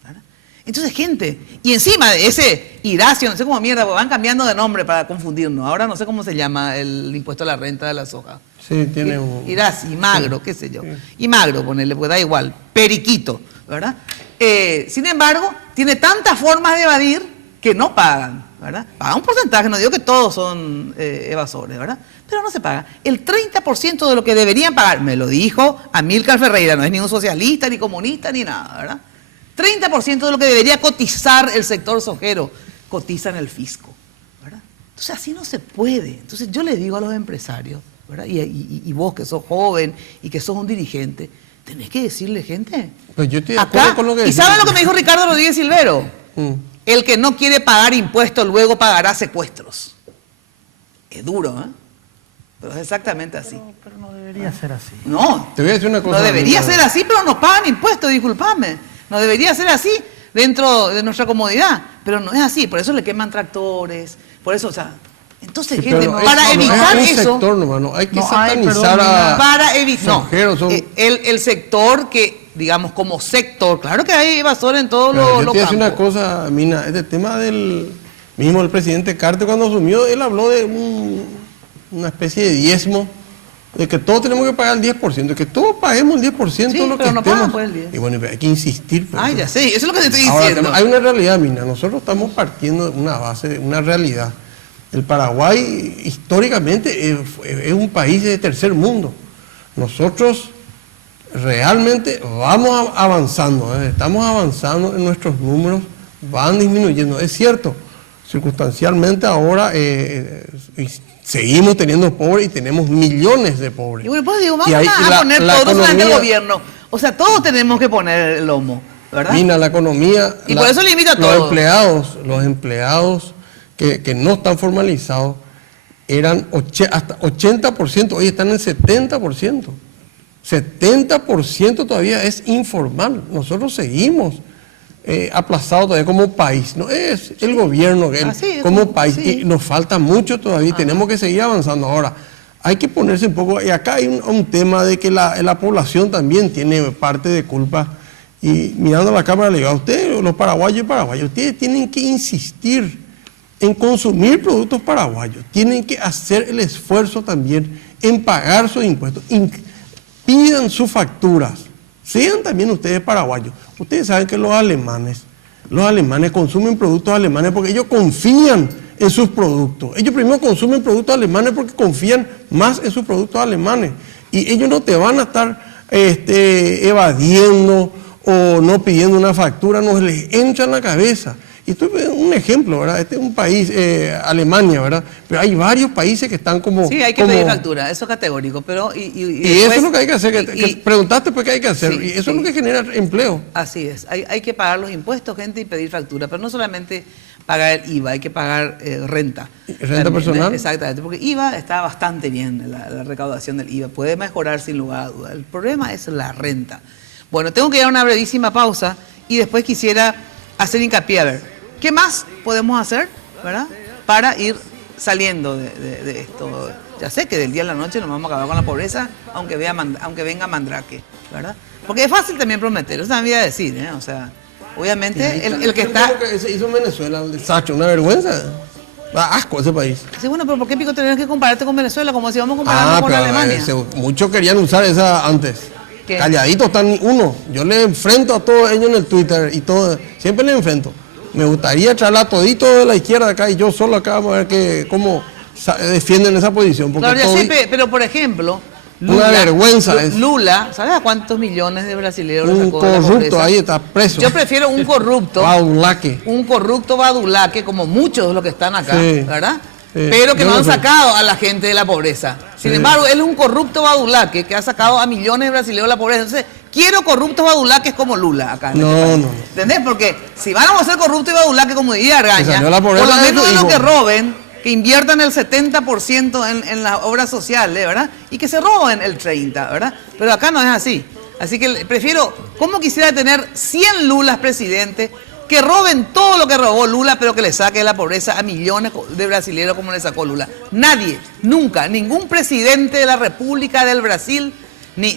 ¿Verdad? Entonces, gente, y encima de ese Iracio, no sé cómo mierda, porque van cambiando de nombre para confundirnos. Ahora no sé cómo se llama el impuesto a la renta de la soja. Sí, tiene un... Iraci, Magro, qué sé yo. Y Magro, ponerle, porque da igual. Periquito, ¿verdad? Sin embargo, tiene tantas formas de evadir que no pagan, ¿verdad? Pagan un porcentaje, no digo que todos son evasores, ¿verdad? Pero no se paga. El 30% de lo que deberían pagar, me lo dijo Amílcar Ferreira, no es ni un socialista, ni comunista, ni nada, ¿verdad? 30% de lo que debería cotizar el sector sojero, cotiza en el fisco, ¿verdad? Entonces así no se puede. Entonces yo le digo a los empresarios, ¿verdad? Y vos que sos joven y que sos un dirigente, tenés que decirle, gente, pues yo estoy de acuerdo con lo que ¿y saben lo que me dijo Ricardo Rodríguez Silvero? El que no quiere pagar impuestos luego pagará secuestros. Es duro, ¿eh? Pero es exactamente así. Pero no debería ser así. No, te voy a decir una cosa. No debería ser así, pero nos pagan impuestos, disculpame. No debería ser así dentro de nuestra comodidad, pero no es así. Por eso le queman tractores, por eso, o sea... Entonces, sí, gente, para evitar es un eso... sector, no hay que satanizar a... Para evitar... No, son... el sector que, digamos, como sector, claro que hay evasores en todos los campos. Yo te voy a decir una cosa, Mina, este tema del presidente Cartes cuando asumió, él habló de una especie de diezmo, de que todos tenemos que pagar el 10%, de que todos paguemos el 10% sí, de lo pero que no estemos. pagan por el 10%. Y bueno, hay que insistir. Ya sé, eso es lo que te estoy diciendo. Ahora, hay una realidad, Mina, nosotros estamos partiendo de una base, de una realidad. El Paraguay históricamente es un país de tercer mundo. Nosotros realmente vamos avanzando, estamos avanzando en nuestros números, van disminuyendo. Es cierto, circunstancialmente ahora seguimos teniendo pobres y tenemos millones de pobres. Y bueno, pues digo, vamos a poner todos ante el gobierno. O sea, todos tenemos que poner el lomo, ¿verdad? Mina, la economía... Y por eso limita a todos. Los empleados que no están formalizados eran hasta 80%, hoy están en 70%. 70% todavía es informal. Nosotros seguimos aplazados todavía como país. No es el gobierno como país. Sí. Y nos falta mucho todavía. Tenemos que seguir avanzando. Ahora, hay que ponerse un poco... Y acá hay un tema de que la población también tiene parte de culpa. Y mirando a la Cámara le digo a ustedes, los paraguayos y paraguayos, ustedes tienen que insistir en consumir productos paraguayos, tienen que hacer el esfuerzo también en pagar sus impuestos, pidan sus facturas, sean también ustedes paraguayos. Ustedes saben que los alemanes consumen productos alemanes porque ellos confían en sus productos. Ellos primero consumen productos alemanes porque confían más en sus productos alemanes. Y ellos no te van a estar evadiendo o no pidiendo una factura, no les entra en la cabeza. Y esto es un ejemplo, ¿verdad? Este es un país, Alemania, ¿verdad? Pero hay varios países que están como... Sí, hay que pedir factura, eso es categórico, pero... Y después, eso es lo que hay que hacer, que preguntaste pues qué hay que hacer, y eso es lo que genera empleo. Así es, hay que pagar los impuestos, gente, y pedir factura, pero no solamente pagar el IVA, hay que pagar renta. ¿Renta personal? Exactamente, porque IVA está bastante bien, la recaudación del IVA, puede mejorar sin lugar a dudas. El problema es la renta. Bueno, tengo que ir a una brevísima pausa y después quisiera hacer hincapié, a ver, ¿qué más podemos hacer, verdad, para ir saliendo de esto? Ya sé que del día a la noche nos vamos a acabar con la pobreza, aunque venga Mandrake, ¿verdad? Porque es fácil también prometer, eso también voy a decir, ¿eh? O sea, obviamente el que está... Lo que se hizo en Venezuela, el desastre, una vergüenza. Da asco ese país. Sí, bueno, pero ¿por qué pico tenés que compararte con Venezuela como si vamos a compararnos con Alemania? Muchos querían usar esa antes. ¿Qué? Calladitos están uno. Yo le enfrento a todos ellos en el Twitter y todo. Siempre le enfrento. Me gustaría echarla todito de la izquierda acá y yo solo acá, vamos a ver cómo defienden esa posición. Porque claro, ya sé, pero por ejemplo, Lula, una vergüenza es. Lula, ¿sabes a cuántos millones de brasileños un sacó corrupto de la pobreza? Ahí está preso. Yo prefiero un corrupto. Badulaque. Un corrupto badulaque, como muchos de los que están acá, sí, ¿verdad? Sí. Pero que no han sacado a la gente de la pobreza. Sin embargo, él es un corrupto badulaque que ha sacado a millones de brasileños de la pobreza. Entonces, quiero corruptos badulaques como Lula acá en este país. ¿Entendés? Porque si vamos a ser corruptos y badulaques, como diría Argaña, por lo menos de lo que roben, que inviertan el 70% en las obras sociales, ¿verdad? Y que se roben el 30%, ¿verdad? Pero acá no es así. Así que prefiero, ¿cómo quisiera tener 100 Lulas presidentes que roben todo lo que robó Lula, pero que le saque de la pobreza a millones de brasileños como le sacó Lula? Nadie, nunca, ningún presidente de la República del Brasil, ni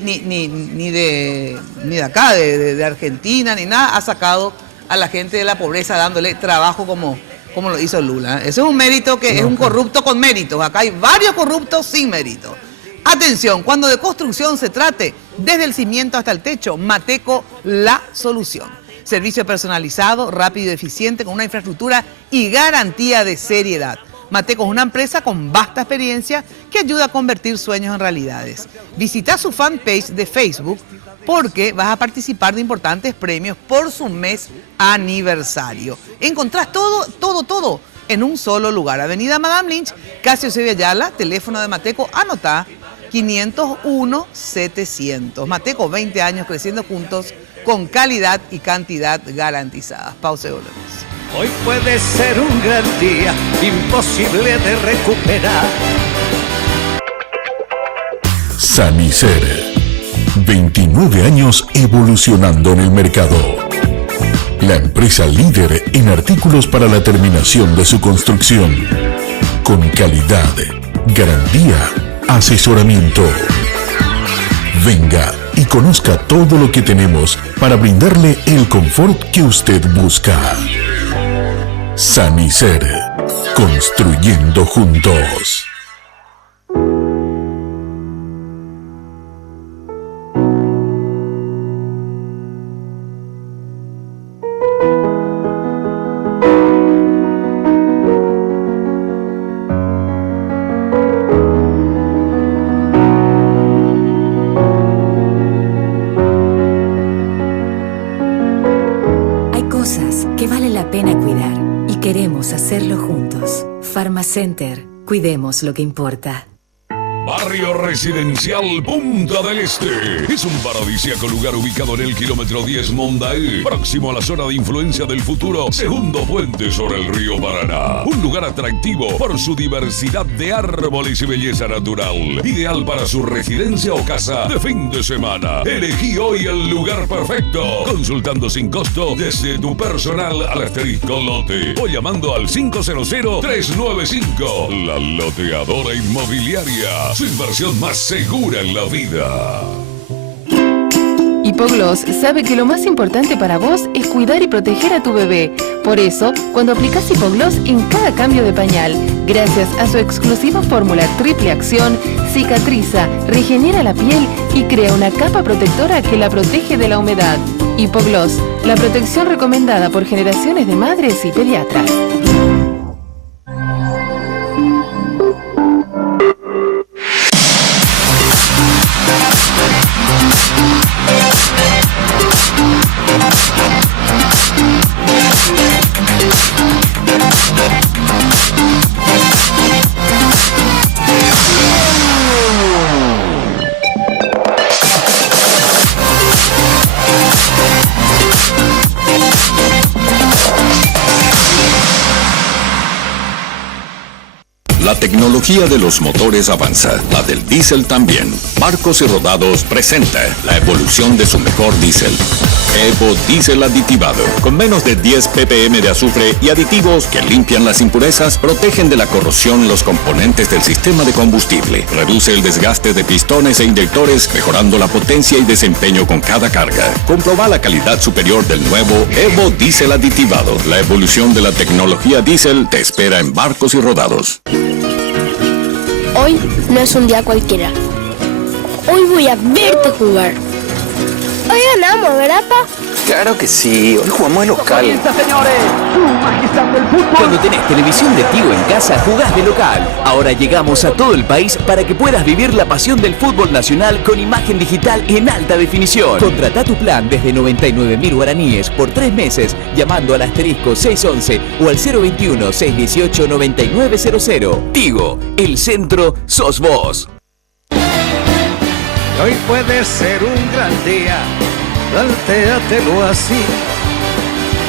de acá, de Argentina, ni nada, ha sacado a la gente de la pobreza dándole trabajo como lo hizo Lula. Eso es un mérito que es un corrupto con méritos. Acá hay varios corruptos sin mérito. Atención, cuando de construcción se trate, desde el cimiento hasta el techo, Mateco, la solución. Servicio personalizado, rápido y eficiente, con una infraestructura y garantía de seriedad. Mateco es una empresa con vasta experiencia que ayuda a convertir sueños en realidades. Visita su fanpage de Facebook porque vas a participar de importantes premios por su mes aniversario. Encontrás todo en un solo lugar. Avenida Madame Lynch, casi Eusebio Ayala, teléfono de Mateco, anotá 501-700. Mateco, 20 años creciendo juntos con calidad y cantidad garantizadas. Pausa y volvemos. Hoy puede ser un gran día, imposible de recuperar. Sanicer, 29 años evolucionando en el mercado. La empresa líder en artículos para la terminación de su construcción. Con calidad, garantía, asesoramiento. Venga y conozca todo lo que tenemos para brindarle el confort que usted busca. Sanicer, construyendo juntos. Pharmacenter, cuidemos lo que importa. Barrio Residencial Punta del Este. Es un paradisíaco lugar ubicado en el kilómetro 10 Mondaé, próximo a la zona de influencia del futuro segundo puente sobre el río Paraná. Un lugar atractivo por su diversidad de árboles y belleza natural. Ideal para su residencia o casa de fin de semana. Elegí hoy el lugar perfecto. Consultando sin costo desde tu personal al asterisco lote o llamando al 500-395. La Loteadora Inmobiliaria. Su inversión más segura en la vida. Hipogloss sabe que lo más importante para vos es cuidar y proteger a tu bebé. Por eso, cuando aplicás Hipogloss en cada cambio de pañal, gracias a su exclusiva fórmula triple acción, cicatriza, regenera la piel y crea una capa protectora que la protege de la humedad. Hipogloss, la protección recomendada por generaciones de madres y pediatras. La tecnología de los motores avanza, la del diésel también. Barcos y Rodados presenta la evolución de su mejor diésel. Evo Diésel aditivado, con menos de 10 ppm de azufre y aditivos que limpian las impurezas, protegen de la corrosión los componentes del sistema de combustible, reduce el desgaste de pistones e inyectores, mejorando la potencia y desempeño con cada carga. Comproba la calidad superior del nuevo Evo Diésel aditivado. La evolución de la tecnología diésel te espera en Barcos y Rodados. Hoy no es un día cualquiera. Hoy voy a verte jugar. Hoy ganamos, ¿verdad, pa? Claro que sí, hoy jugamos de local. Señores, su majestad del fútbol. Cuando tenés televisión de Tigo en casa, jugás de local. Ahora llegamos a todo el país para que puedas vivir la pasión del fútbol nacional con imagen digital en alta definición. Contratá tu plan desde 99.000 guaraníes por 3 meses llamando al asterisco 611 o al 021-618-9900. Tigo, el centro sos vos. Hoy puede ser un gran día, plantéatelo así,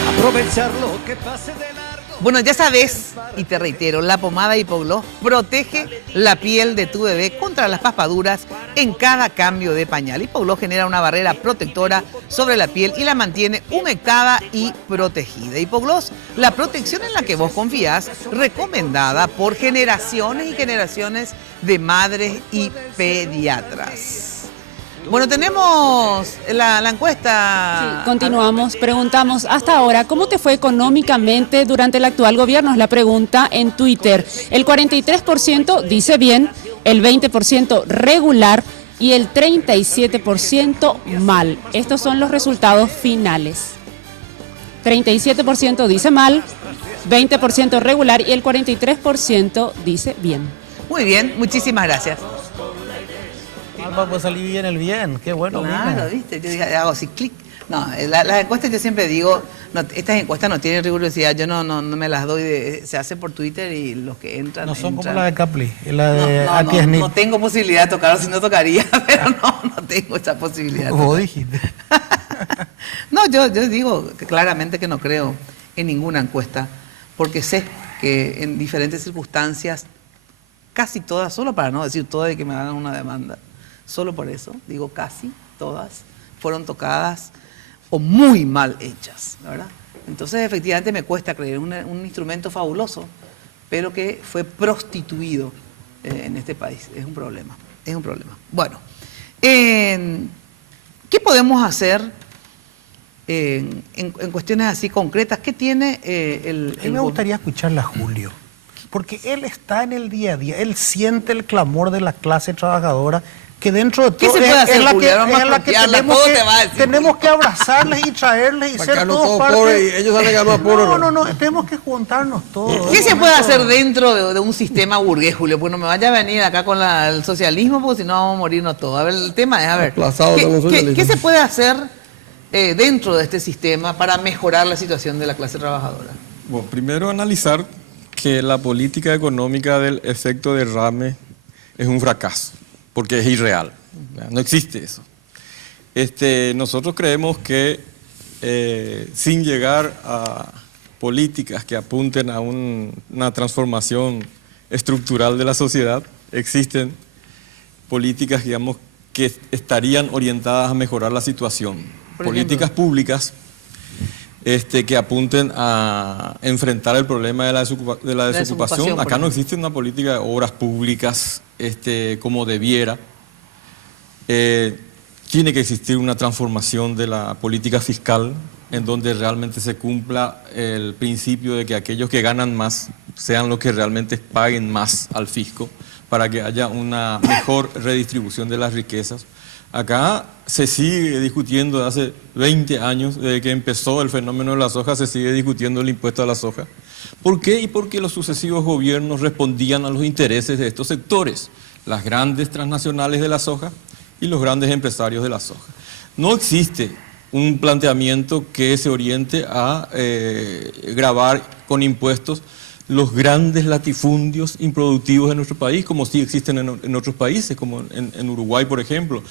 aprovechar lo que pase de largo. Bueno, ya sabes, y te reitero, la pomada Hipogloss protege la piel de tu bebé contra las papaduras en cada cambio de pañal. Hipogloss genera una barrera protectora sobre la piel y la mantiene humectada y protegida. Hipogloss, la protección en la que vos confías, recomendada por generaciones y generaciones de madres y pediatras. Bueno, tenemos la encuesta. Sí, continuamos. Preguntamos hasta ahora, ¿cómo te fue económicamente durante el actual gobierno? Es la pregunta en Twitter. El 43% dice bien, el 20% regular y el 37% mal. Estos son los resultados finales. 37% dice mal, 20% regular y el 43% dice bien. Muy bien, muchísimas gracias. Pues salí bien el bien, qué bueno. Claro, mira. ¿viste? Yo dije, hago así, clic. No, las encuestas yo siempre digo, no, estas encuestas no tienen rigurosidad, yo no me las doy, se hace por Twitter y los que entran. No son entran. como la de Capli, la de no tengo posibilidad de tocarlo, si no tocaría, pero no tengo esa posibilidad. Vos dijiste. No, yo digo claramente que no creo en ninguna encuesta, porque sé que en diferentes circunstancias, casi todas, solo para no decir todas y que me hagan una demanda, solo por eso, digo casi todas, fueron tocadas o muy mal hechas, ¿verdad? Entonces, efectivamente, me cuesta creer un instrumento fabuloso, pero que fue prostituido en este país. Es un problema, es un problema. Bueno, ¿qué podemos hacer en cuestiones así concretas? ¿Qué tiene el... A mí me gustaría escucharla a Julio, porque él está en el día a día, él siente el clamor de la clase trabajadora, que dentro de todo ¿qué se puede hacer, es la que tenemos que abrazarles y traerles y ser todos parte. Y ellos salen a más pobres. No, tenemos que juntarnos todos. ¿Qué se puede hacer dentro de un sistema burgués, Julio? Pues no me vaya a venir acá con el socialismo, porque si no vamos a morirnos todos. A ver, el tema es, a ver, ¿qué se puede hacer dentro de este sistema para mejorar la situación de la clase trabajadora? Bueno, primero analizar que la política económica del efecto derrame es un fracaso, porque es irreal, no existe eso. Nosotros creemos que sin llegar a políticas que apunten a una transformación estructural de la sociedad, existen políticas, digamos, que estarían orientadas a mejorar la situación. Políticas públicas que apunten a enfrentar el problema de la desocupación. Acá no existe una política de obras públicas como debiera. Tiene que existir una transformación de la política fiscal en donde realmente se cumpla el principio de que aquellos que ganan más sean los que realmente paguen más al fisco para que haya una mejor redistribución de las riquezas. Acá se sigue discutiendo desde hace 20 años, desde que empezó el fenómeno de la soja, se sigue discutiendo el impuesto a la soja. ¿Por qué? Y porque los sucesivos gobiernos respondían a los intereses de estos sectores, las grandes transnacionales de la soja y los grandes empresarios de la soja. No existe un planteamiento que se oriente a gravar con impuestos los grandes latifundios improductivos de nuestro país, como sí existen en otros países, como en Uruguay, por ejemplo.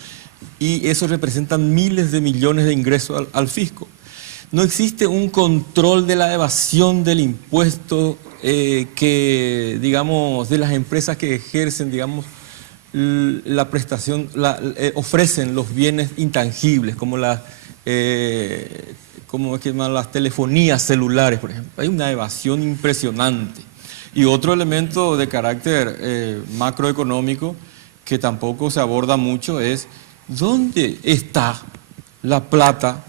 Y eso representa miles de millones de ingresos al fisco. No existe un control de la evasión del impuesto que, digamos, de las empresas que ejercen, digamos, la prestación, ofrecen los bienes intangibles, como las telefonías celulares, por ejemplo. Hay una evasión impresionante. Y otro elemento de carácter macroeconómico que tampoco se aborda mucho es ¿dónde está la plata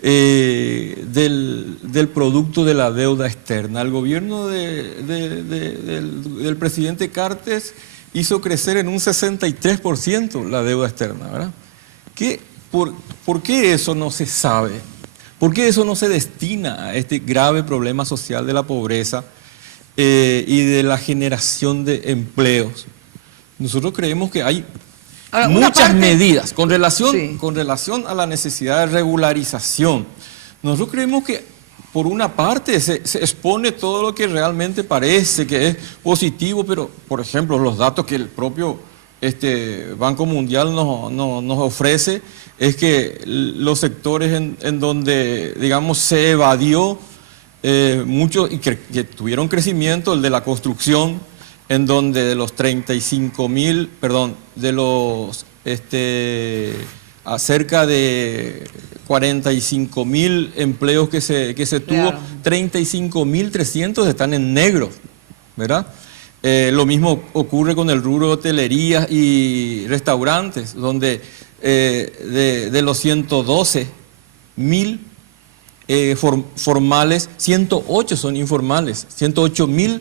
del producto de la deuda externa? El gobierno del presidente Cartes hizo crecer en un 63% la deuda externa, ¿verdad? ¿Por qué eso no se sabe? ¿Por qué eso no se destina a este grave problema social de la pobreza y de la generación de empleos? Nosotros creemos que hay muchas medidas con relación a la necesidad de regularización. Nosotros creemos que por una parte se expone todo lo que realmente parece que es positivo, pero por ejemplo los datos que el propio Banco Mundial nos ofrece es que los sectores en donde, digamos, se evadió mucho y que tuvieron crecimiento, el de la construcción, en donde de los 35.000, perdón, de los acerca de 45.000 empleos que se tuvo, 35.300 están en negro, ¿verdad? Lo mismo ocurre con el rubro de hotelería y restaurantes, donde de los 112.000 formales, 108 son informales, 108.000.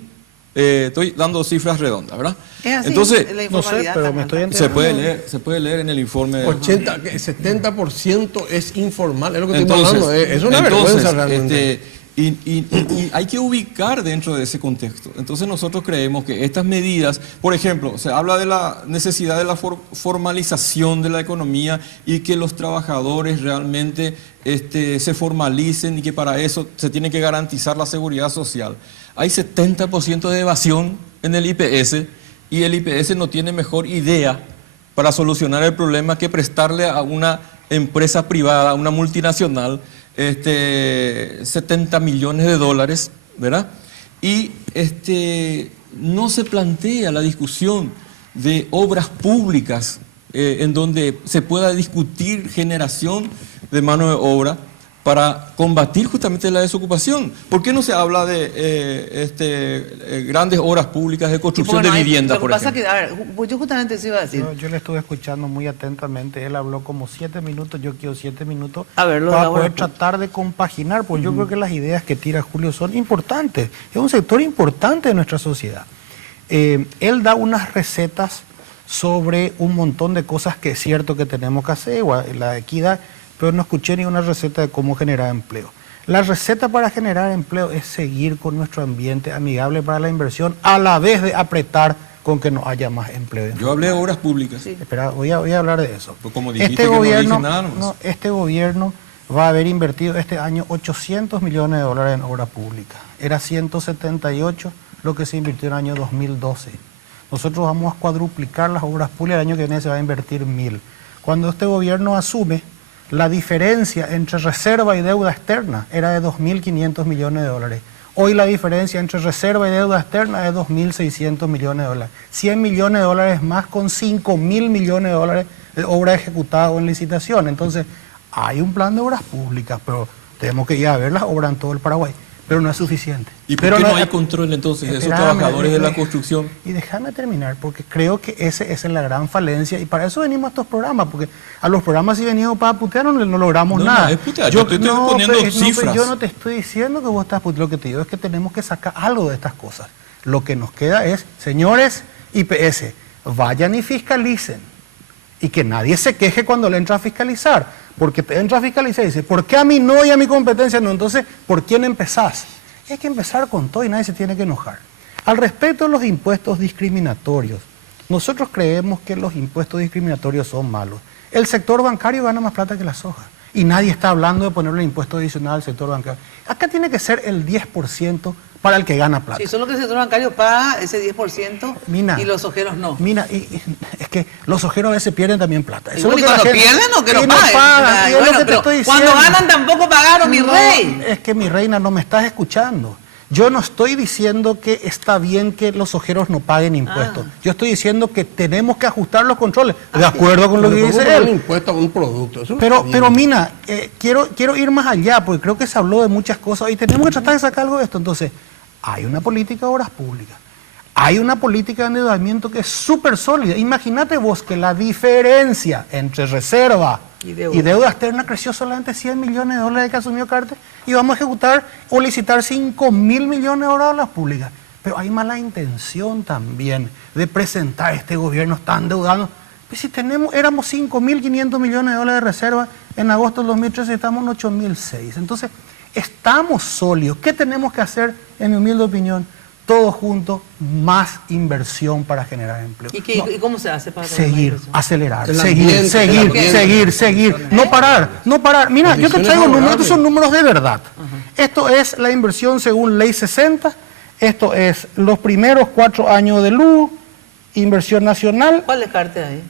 Estoy dando cifras redondas, ¿verdad? Es así, entonces, la informalidad no sé, pero me estoy enterando. se puede leer en el informe. 70% es informal, es lo que estoy hablando. Es una vergüenza realmente. Y hay que ubicar dentro de ese contexto. Entonces nosotros creemos que estas medidas, por ejemplo, se habla de la necesidad de la formalización de la economía y que los trabajadores realmente se formalicen y que para eso se tiene que garantizar la seguridad social. Hay 70% de evasión en el IPS y el IPS no tiene mejor idea para solucionar el problema que prestarle a una empresa privada, a una multinacional, 70 millones de dólares, ¿verdad? Y no se plantea la discusión de obras públicas en donde se pueda discutir generación de mano de obra para combatir justamente la desocupación. ¿Por qué no se habla de grandes obras públicas de construcción de viviendas, por ejemplo? Yo justamente eso iba a decir. Yo le estuve escuchando muy atentamente. Él habló como 7 minutos, yo quiero 7 minutos para poder tratar de compaginar, porque yo creo que las ideas que tira Julio son importantes. Es un sector importante de nuestra sociedad. Él da unas recetas sobre un montón de cosas que es cierto que tenemos que hacer, la equidad, pero no escuché ni una receta de cómo generar empleo. La receta para generar empleo es seguir con nuestro ambiente amigable para la inversión, a la vez de apretar con que no haya más empleo. Yo hablé de obras públicas. Sí. Espera, voy a hablar de eso. Pues como dijiste este gobierno va a haber invertido este año 800 millones de dólares en obras públicas. Era 178 lo que se invirtió en el año 2012. Nosotros vamos a cuadruplicar las obras públicas, el año que viene se va a invertir 1.000. Cuando este gobierno asume, la diferencia entre reserva y deuda externa era de 2.500 millones de dólares. Hoy la diferencia entre reserva y deuda externa es 2.600 millones de dólares. 100 millones de dólares más con 5.000 millones de dólares de obra ejecutada o en licitación. Entonces, hay un plan de obras públicas, pero tenemos que ir a ver las obras en todo el Paraguay. Pero no es suficiente. ¿Y por qué no hay control entonces de esos trabajadores de la construcción? Y déjame terminar, porque creo que esa es la gran falencia, y para eso venimos a estos programas, porque a los programas si venimos para putear no logramos nada. No, es putear, yo te estoy poniendo cifras. Yo no te estoy diciendo que vos estás puteando, lo que te digo es que tenemos que sacar algo de estas cosas. Lo que nos queda es, señores IPS, vayan y fiscalicen, y que nadie se queje cuando le entra a fiscalizar. Porque te entra a fiscalizar y dice, ¿por qué a mí no y a mi competencia no? Entonces, ¿por quién empezás? Hay que empezar con todo y nadie se tiene que enojar. Al respecto de los impuestos discriminatorios, nosotros creemos que los impuestos discriminatorios son malos. El sector bancario gana más plata que la soja. Y nadie está hablando de ponerle impuesto adicional al sector bancario. Acá tiene que ser el 10% para el que gana plata. Sí, solo que el sector bancario paga ese 10% y los ojeros no. Es que los ojeros a veces pierden también plata. Eso y cuando pierden o que lo paguen. Cuando ganan tampoco pagaron, mi rey. Es que mi reina, no me estás escuchando. Yo no estoy diciendo que está bien que los ojeros no paguen impuestos. Yo estoy diciendo que tenemos que ajustar los controles. De acuerdo con lo que dice él. Impuesto a un producto. Pero Mina, quiero ir más allá, porque creo que se habló de muchas cosas y tenemos que tratar de sacar algo de esto. Entonces, hay una política de obras públicas. Hay una política de endeudamiento que es súper sólida. Imagínate vos que la diferencia entre reserva y deuda externa creció solamente 100 millones de dólares que asumió Carter y vamos a ejecutar o licitar 5.000 millones de obras públicas. Pero hay mala intención también de presentar este gobierno tan endeudado. Pues si éramos 5.500 millones de dólares de reserva en agosto del 2013, estamos en 8.006. Entonces, estamos sólidos. ¿Qué tenemos que hacer, en mi humilde opinión? Todos juntos, más inversión para generar empleo. ¿Y cómo se hace para seguir, acelerar, seguir, no parar. Mira, yo te traigo números, estos son números de verdad. Esto es la inversión según Ley 60, esto es los primeros 4 años de luz, inversión nacional. ¿Cuál descarte ahí?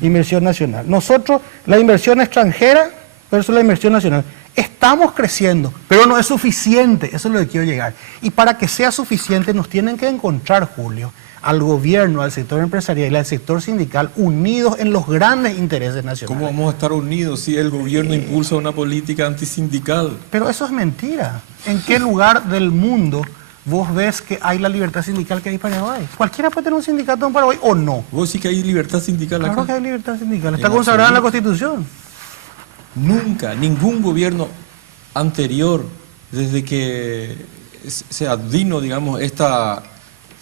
Inversión nacional. Nosotros, la inversión extranjera versus la inversión nacional. Estamos creciendo, pero no es suficiente, eso es lo que quiero llegar. Y para que sea suficiente nos tienen que encontrar, Julio, al gobierno, al sector empresarial y al sector sindical unidos en los grandes intereses nacionales. ¿Cómo vamos a estar unidos si el gobierno impulsa una política antisindical? Pero eso es mentira. ¿En qué lugar del mundo vos ves que hay la libertad sindical que hay en Paraguay? Cualquiera puede tener un sindicato en Paraguay o no. ¿Vos sí que hay libertad sindical acá? Claro que hay libertad sindical, está consagrada en la Constitución. Nunca, ningún gobierno anterior, desde que se advino, digamos, esta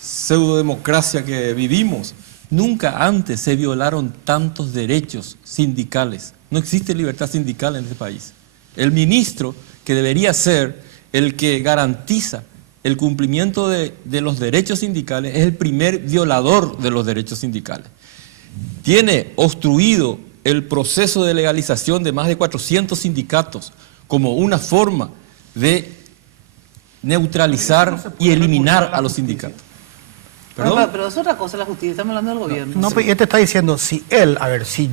pseudodemocracia que vivimos, nunca antes se violaron tantos derechos sindicales. No existe libertad sindical en este país. El ministro, que debería ser el que garantiza el cumplimiento de los derechos sindicales, es el primer violador de los derechos sindicales. Tiene obstruido el proceso de legalización de más de 400 sindicatos como una forma de neutralizar y eliminar a los sindicatos. Pero es otra cosa la justicia, estamos hablando del gobierno. No, pero él te está diciendo, si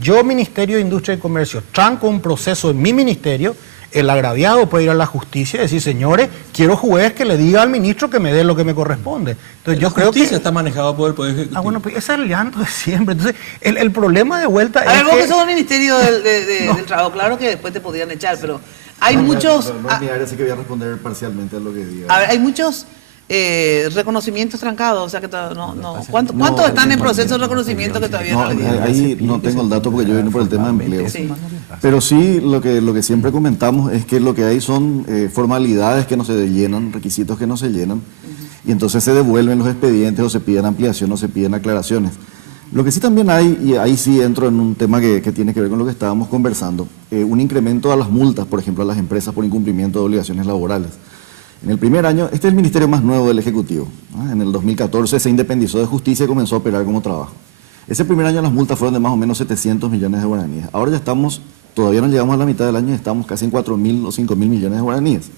yo, Ministerio de Industria y Comercio, tranco un proceso en mi ministerio, el agraviado puede ir a la justicia y decir, señores, quiero juez que le diga al ministro que me dé lo que me corresponde. Entonces, yo creo que... La justicia está manejada por el Poder Ejecutivo. Bueno, pues ese es el llanto de siempre. Entonces, el problema de vuelta es vos que sos el Ministerio del Trabajo, claro que después te podrían echar, pero hay muchos... No es mi área, así que voy a responder parcialmente a lo que diga. A ver, hay muchos reconocimientos trancados, o sea que ¿cuántos están en proceso de reconocimiento que todavía no le dieron? Ahí no tengo el dato porque yo vine por el tema de empleo. Sí. Pero sí, lo que siempre comentamos es que lo que hay son formalidades que no se llenan, requisitos que no se llenan, y entonces se devuelven los expedientes o se piden ampliación o se piden aclaraciones. Lo que sí también hay, y ahí sí entro en un tema que tiene que ver con lo que estábamos conversando, un incremento a las multas, por ejemplo, a las empresas por incumplimiento de obligaciones laborales. En el primer año, este es el ministerio más nuevo del Ejecutivo, ¿no? En el 2014 se independizó de justicia y comenzó a operar como trabajo. Ese primer año las multas fueron de más o menos 700 millones de guaraníes. Ahora ya estamos, todavía no llegamos a la mitad del año y estamos casi en 4.000 o 5.000 millones de guaraníes.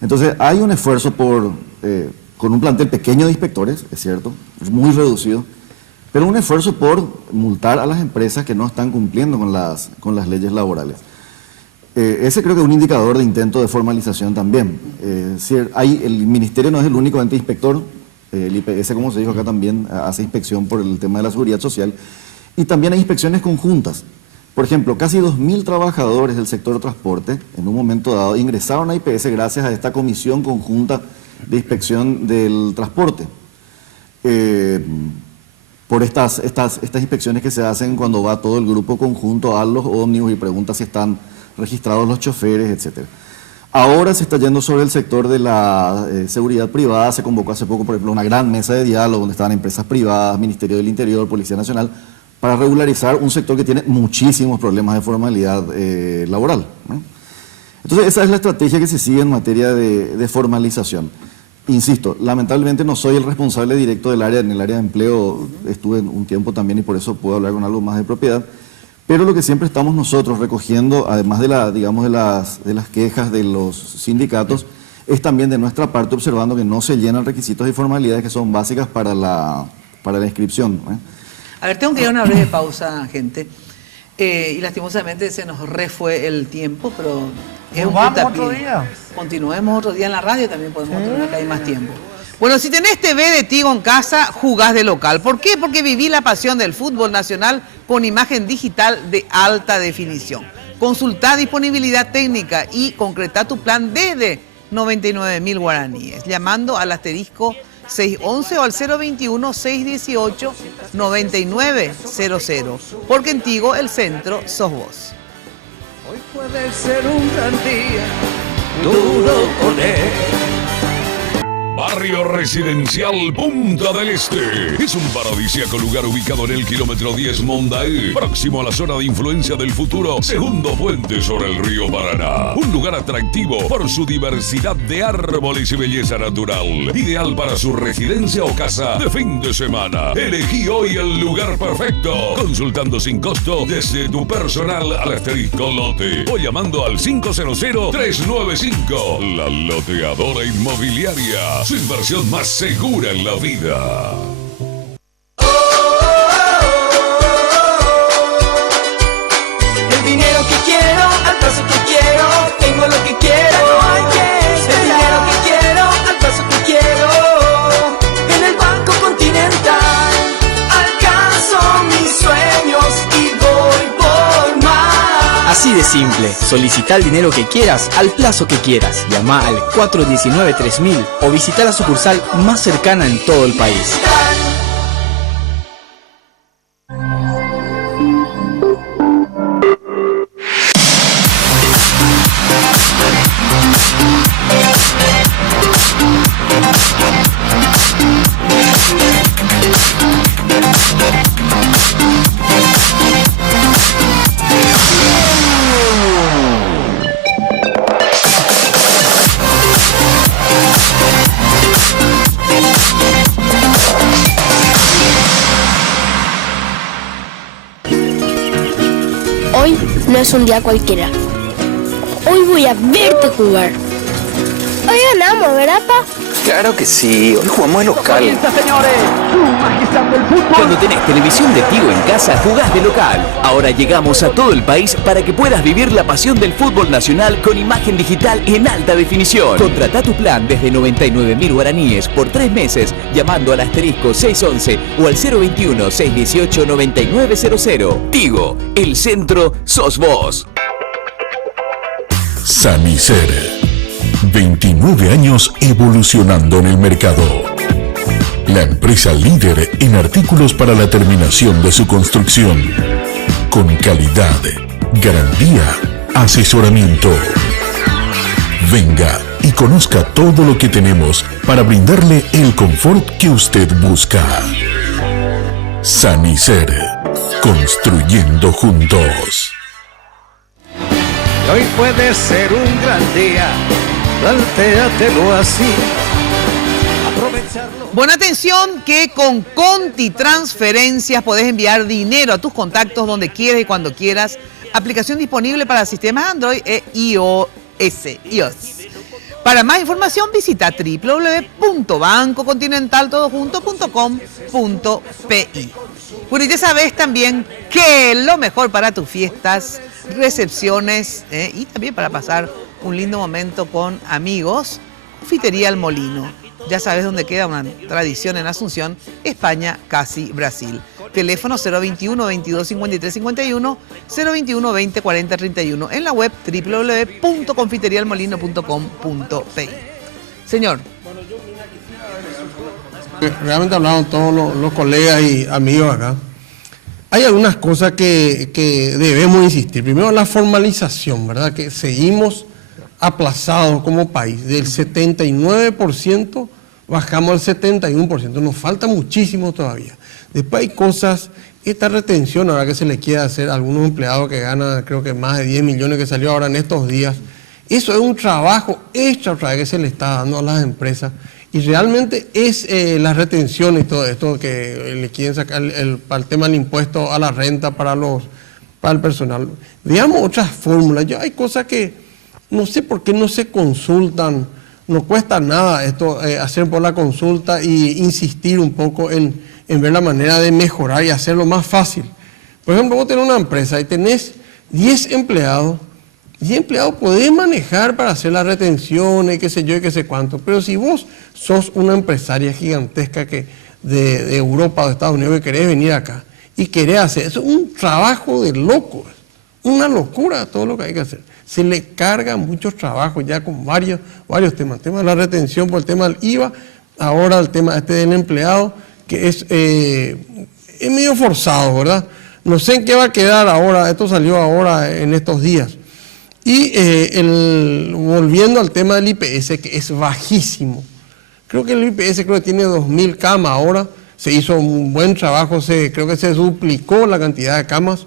Entonces hay un esfuerzo con un plantel pequeño de inspectores, es cierto, es muy reducido, pero un esfuerzo por multar a las empresas que no están cumpliendo con las leyes laborales. Ese creo que es un indicador de intento de formalización también. El ministerio no es el único ente inspector, el IPS, como se dijo acá, también hace inspección por el tema de la seguridad social, y también hay inspecciones conjuntas. Por ejemplo, casi 2.000 trabajadores del sector transporte en un momento dado ingresaron a IPS gracias a esta comisión conjunta de inspección del transporte. Por estas inspecciones que se hacen cuando va todo el grupo conjunto a los ómnibus y pregunta si están registrados los choferes, etcétera. Ahora se está yendo sobre el sector de la seguridad privada. Se convocó hace poco, por ejemplo, una gran mesa de diálogo donde estaban empresas privadas, Ministerio del Interior, Policía Nacional, para regularizar un sector que tiene muchísimos problemas de formalidad laboral, ¿no? Entonces, esa es la estrategia que se sigue en materia de formalización. Insisto, lamentablemente no soy el responsable directo del área, en el área de empleo estuve un tiempo también y por eso puedo hablar con algo más de propiedad. Pero lo que siempre estamos nosotros recogiendo, además de las quejas de los sindicatos, es también de nuestra parte observando que no se llenan requisitos y formalidades que son básicas para la inscripción, ¿eh? A ver, tengo que ir a una breve pausa, gente. Y lastimosamente se nos refue el tiempo, pero es un vamos puntapié. otro día. Continuemos otro día en la radio, también podemos tener acá hay más tiempo. Bueno, si tenés TV de Tigo en casa, jugás de local. ¿Por qué? Porque viví la pasión del fútbol nacional con imagen digital de alta definición. Consultá disponibilidad técnica y concretá tu plan desde 99.000 guaraníes, llamando al asterisco 611 o al 021-618-9900. Porque en Tigo, el centro, sos vos. Hoy puede ser un gran día, duro con él. Barrio Residencial Punta del Este. Es un paradisíaco lugar ubicado en el kilómetro 10 Mondaé, próximo a la zona de influencia del futuro, segundo puente sobre el río Paraná. Un lugar atractivo por su diversidad de árboles y belleza natural. Ideal para su residencia o casa de fin de semana. Elegí hoy el lugar perfecto, consultando sin costo desde tu personal al asterisco lote o llamando al 500-395. La Loteadora Inmobiliaria. Su inversión más segura en la vida. El dinero que quiero, al paso que quiero, tengo lo que quiero, no hay que esperar. El dinero que quiero, al paso que quiero, en el Banco Continental, alcanzo mis sueños y voy por más. Así de simple, solicita el dinero que quieras al plazo que quieras. Llama al 419-3000 o visita la sucursal más cercana en todo el país. Hoy no es un día cualquiera. Hoy voy a verte jugar. Hoy ganamos, ¿verdad, pa? Claro que sí, hoy jugamos de local. Cuando tenés televisión de Tigo en casa, jugás de local. Ahora llegamos a todo el país para que puedas vivir la pasión del fútbol nacional con imagen digital en alta definición. Contratá tu plan desde 99.000 guaraníes por 3 meses llamando al asterisco 611 o al 021-618-9900. Tigo, el centro sos vos. Sanicer. 29 años evolucionando en el mercado. La empresa líder en artículos para la terminación de su construcción. Con calidad, garantía, asesoramiento. Venga y conozca todo lo que tenemos para brindarle el confort que usted busca. Sanicer. Construyendo juntos. Hoy puede ser un gran día, plantéatelo así. Aprovecharlo. Buena atención que con Conti Transferencias podés enviar dinero a tus contactos donde quieras y cuando quieras. Aplicación disponible para sistemas Android e iOS. Para más información visita www.bancocontinentaltodojunto.com.pi. Bueno, y ya sabes también que lo mejor para tus fiestas, recepciones y también para pasar un lindo momento con amigos, Confitería El Molino. Ya sabes dónde queda una tradición en Asunción, España, casi Brasil. Teléfono 021 22 53 51, 021 20 40 31. En la web www.confiterialmolino.com.pi. Señor. Realmente hablaron todos los colegas y amigos acá. Hay algunas cosas que debemos insistir. Primero, la formalización, ¿verdad? Que seguimos aplazados como país. Del 79% bajamos al 71%. Nos falta muchísimo todavía. Después hay cosas, esta retención ahora que se le quiere hacer a algunos empleados que ganan, creo que más de 10 millones que salió ahora en estos días. Eso es un trabajo extra otra vez que se le está dando a las empresas. Y realmente es la retención y todo esto que le quieren sacar para el tema del impuesto a la renta para el personal. Digamos otras fórmulas. Hay cosas que no sé por qué no se consultan. No cuesta nada esto, hacer por la consulta y insistir un poco en ver la manera de mejorar y hacerlo más fácil. Por ejemplo, vos tenés una empresa y tenés 10 empleados. 10 empleados podés manejar para hacer las retenciones, qué sé yo y qué sé cuánto. Pero si vos sos una empresaria gigantesca que de Europa o de Estados Unidos que querés venir acá y querés hacer, eso es un trabajo de locos. Una locura todo lo que hay que hacer. Se le cargan muchos trabajos ya con varios temas. El tema de la retención por el tema del IVA, ahora el tema del empleado, que es medio forzado, ¿verdad? No sé en qué va a quedar ahora, esto salió ahora en estos días. Y volviendo al tema del IPS, que es bajísimo. Creo que el IPS tiene 2.000 camas ahora, se hizo un buen trabajo, creo que se duplicó la cantidad de camas,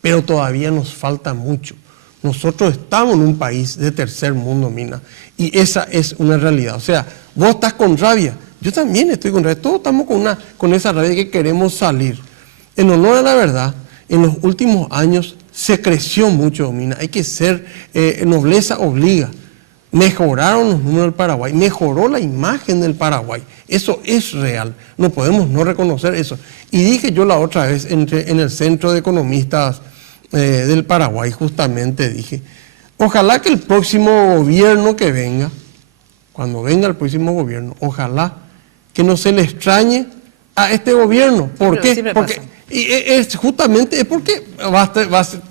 pero todavía nos falta mucho. Nosotros estamos en un país de tercer mundo, Mina, y esa es una realidad. O sea, vos estás con rabia, yo también estoy con rabia, todos estamos con esa rabia que queremos salir. En honor a la verdad, en los últimos años se creció mucho, Mina, hay que ser, nobleza obliga. Mejoraron los números del Paraguay, mejoró la imagen del Paraguay, eso es real, no podemos no reconocer eso. Y dije yo la otra vez en el Centro de Economistas del Paraguay, justamente dije, ojalá que el próximo gobierno que venga, cuando venga el próximo gobierno, ojalá que no se le extrañe a este gobierno. ¿Por qué? Porque justamente es porque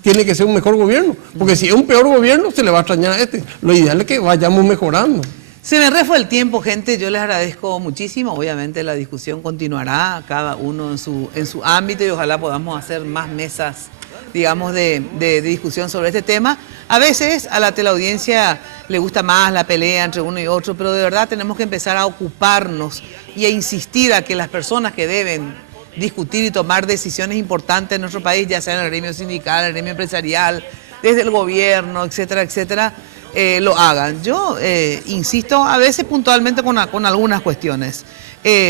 tiene que ser un mejor gobierno, porque si es un peor gobierno se le va a extrañar a este. Lo ideal es que vayamos mejorando. Se me refue el tiempo, gente, yo les agradezco muchísimo, obviamente la discusión continuará, cada uno en su ámbito, y ojalá podamos hacer más mesas, digamos, de discusión sobre este tema. A veces a la teleaudiencia le gusta más la pelea entre uno y otro, pero de verdad tenemos que empezar a ocuparnos y a insistir a que las personas que deben discutir y tomar decisiones importantes en nuestro país, ya sea en el gremio sindical, en el gremio empresarial, desde el gobierno, etcétera, etcétera, lo hagan. Yo insisto a veces puntualmente con algunas cuestiones.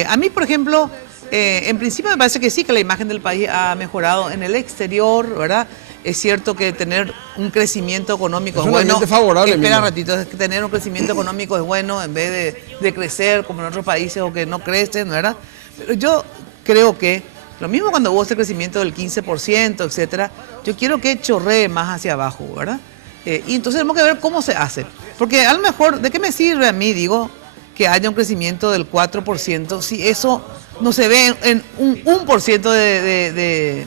A mí, por ejemplo, en principio me parece que sí, que la imagen del país ha mejorado en el exterior, ¿verdad? Es cierto que tener un crecimiento económico es bueno. Favorable, espera un ratito, es que tener un crecimiento económico es bueno en vez de crecer como en otros países o que no crecen, ¿verdad? Pero yo creo que lo mismo cuando hubo ese crecimiento del 15%, etcétera, yo quiero que chorree más hacia abajo, ¿verdad? Y entonces tenemos que ver cómo se hace. Porque a lo mejor, ¿de qué me sirve a mí, digo, que haya un crecimiento del 4% si eso no se ve en un 1% de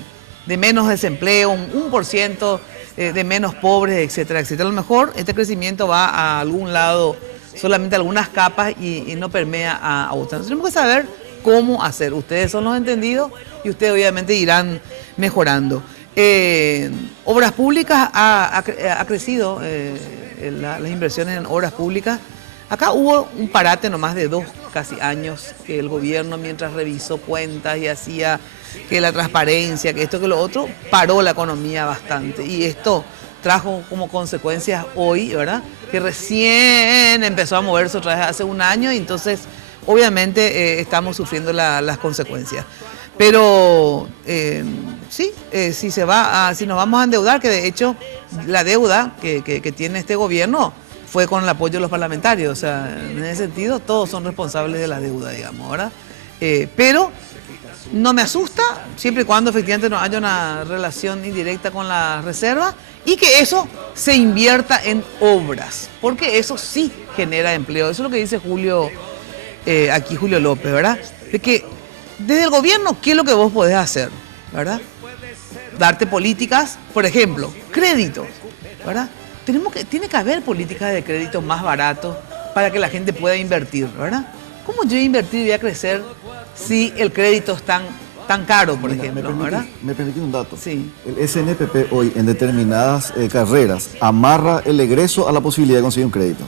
menos desempleo, un 1% de menos pobres, etcétera, etcétera? A lo mejor este crecimiento va a algún lado, solamente a algunas capas y no permea a otras. Entonces tenemos que saber cómo hacer. Ustedes son los entendidos y ustedes obviamente irán mejorando. Obras públicas ha crecido las inversiones en obras públicas. Acá hubo un parate nomás de casi años que el gobierno, mientras revisó cuentas y hacía que la transparencia, que esto, que lo otro, paró la economía bastante. Y esto trajo como consecuencias hoy, ¿verdad? Que recién empezó a moverse otra vez hace un año y entonces obviamente estamos sufriendo las consecuencias. Pero sí, si nos vamos a endeudar, que de hecho la deuda que tiene este gobierno fue con el apoyo de los parlamentarios, o sea, en ese sentido todos son responsables de la deuda, digamos, ¿verdad? Pero no me asusta, siempre y cuando efectivamente no haya una relación indirecta con la reserva y que eso se invierta en obras, porque eso sí genera empleo. Eso es lo que dice Julio López, ¿verdad? De que desde el gobierno, ¿qué es lo que vos podés hacer? ¿Verdad? Darte políticas, por ejemplo, créditos, ¿verdad? Tiene que haber políticas de créditos más baratos para que la gente pueda invertir, ¿verdad? ¿Cómo yo voy a invertir y voy a crecer si el crédito es tan caro, por ejemplo, ¿verdad? Me permití un dato. Sí. El SNPP hoy en determinadas carreras amarra el egreso a la posibilidad de conseguir un crédito.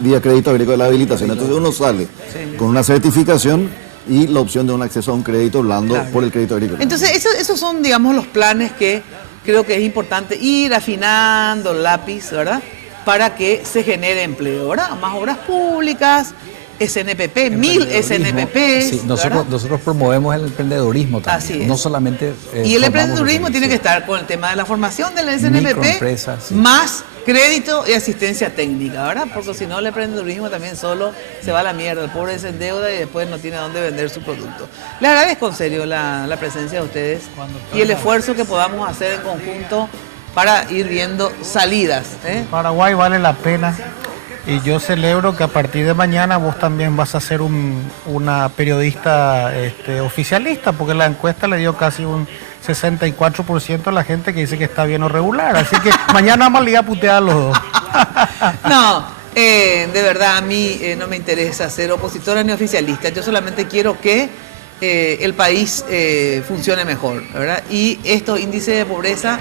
Vía crédito agrícola de la habilitación. Entonces uno sale con una certificación y la opción de un acceso a un crédito blando por el crédito agrícola. Entonces esos son, digamos, los planes que creo que es importante ir afinando el lápiz, ¿verdad? Para que se genere empleo, ¿verdad? Más obras públicas, SNPP, 1000 SNPP. Sí, nosotros promovemos el emprendedurismo también. Así es. No solamente. Y el emprendedurismo tiene que estar con el tema de la formación del SNPP, más crédito y asistencia técnica, ¿verdad? Porque si no, el emprendedurismo también solo se va a la mierda. El pobre se endeuda y después no tiene dónde vender su producto. Les agradezco en serio la presencia de ustedes y el esfuerzo que podamos hacer en conjunto para ir viendo salidas. Paraguay vale la pena. Y yo celebro que a partir de mañana vos también vas a ser una periodista oficialista, porque la encuesta le dio casi un 64% a la gente que dice que está bien o regular. Así que mañana vamos a ligar a putear a los dos. No, de verdad a mí no me interesa ser opositora ni oficialista. Yo solamente quiero que el país funcione mejor, ¿verdad? Y estos índices de pobreza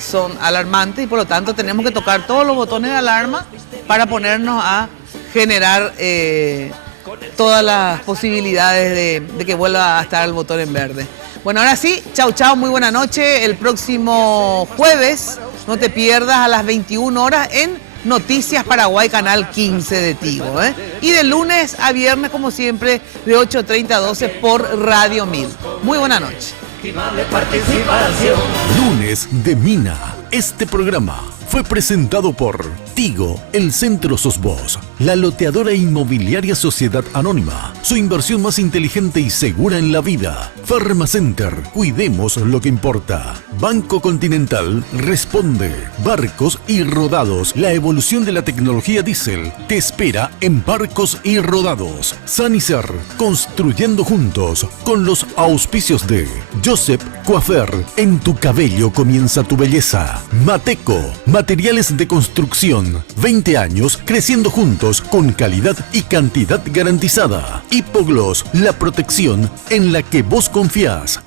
son alarmantes y por lo tanto tenemos que tocar todos los botones de alarma para ponernos a generar todas las posibilidades de que vuelva a estar el botón en verde. Bueno, ahora sí, chau, muy buena noche. El próximo jueves, no te pierdas a las 21 horas en Noticias Paraguay, canal 15 de Tigo. Y de lunes a viernes, como siempre, de 8:30 a 12 por Radio 1000. Muy buena noche. Lunes de Mina. Este programa fue presentado por Tigo, el Centro Sos Vos, la loteadora inmobiliaria Sociedad Anónima, su inversión más inteligente y segura en la vida. Farmacenter, cuidemos lo que importa. Banco Continental responde. Barcos y Rodados, la evolución de la tecnología diésel te espera en Barcos y Rodados. Sanicer, construyendo juntos, con los auspicios de Joseph Coafer, en tu cabello comienza tu belleza. Mateco, materiales de construcción, 20 años creciendo juntos con calidad y cantidad garantizada. Hipogloss, la protección en la que vos confías.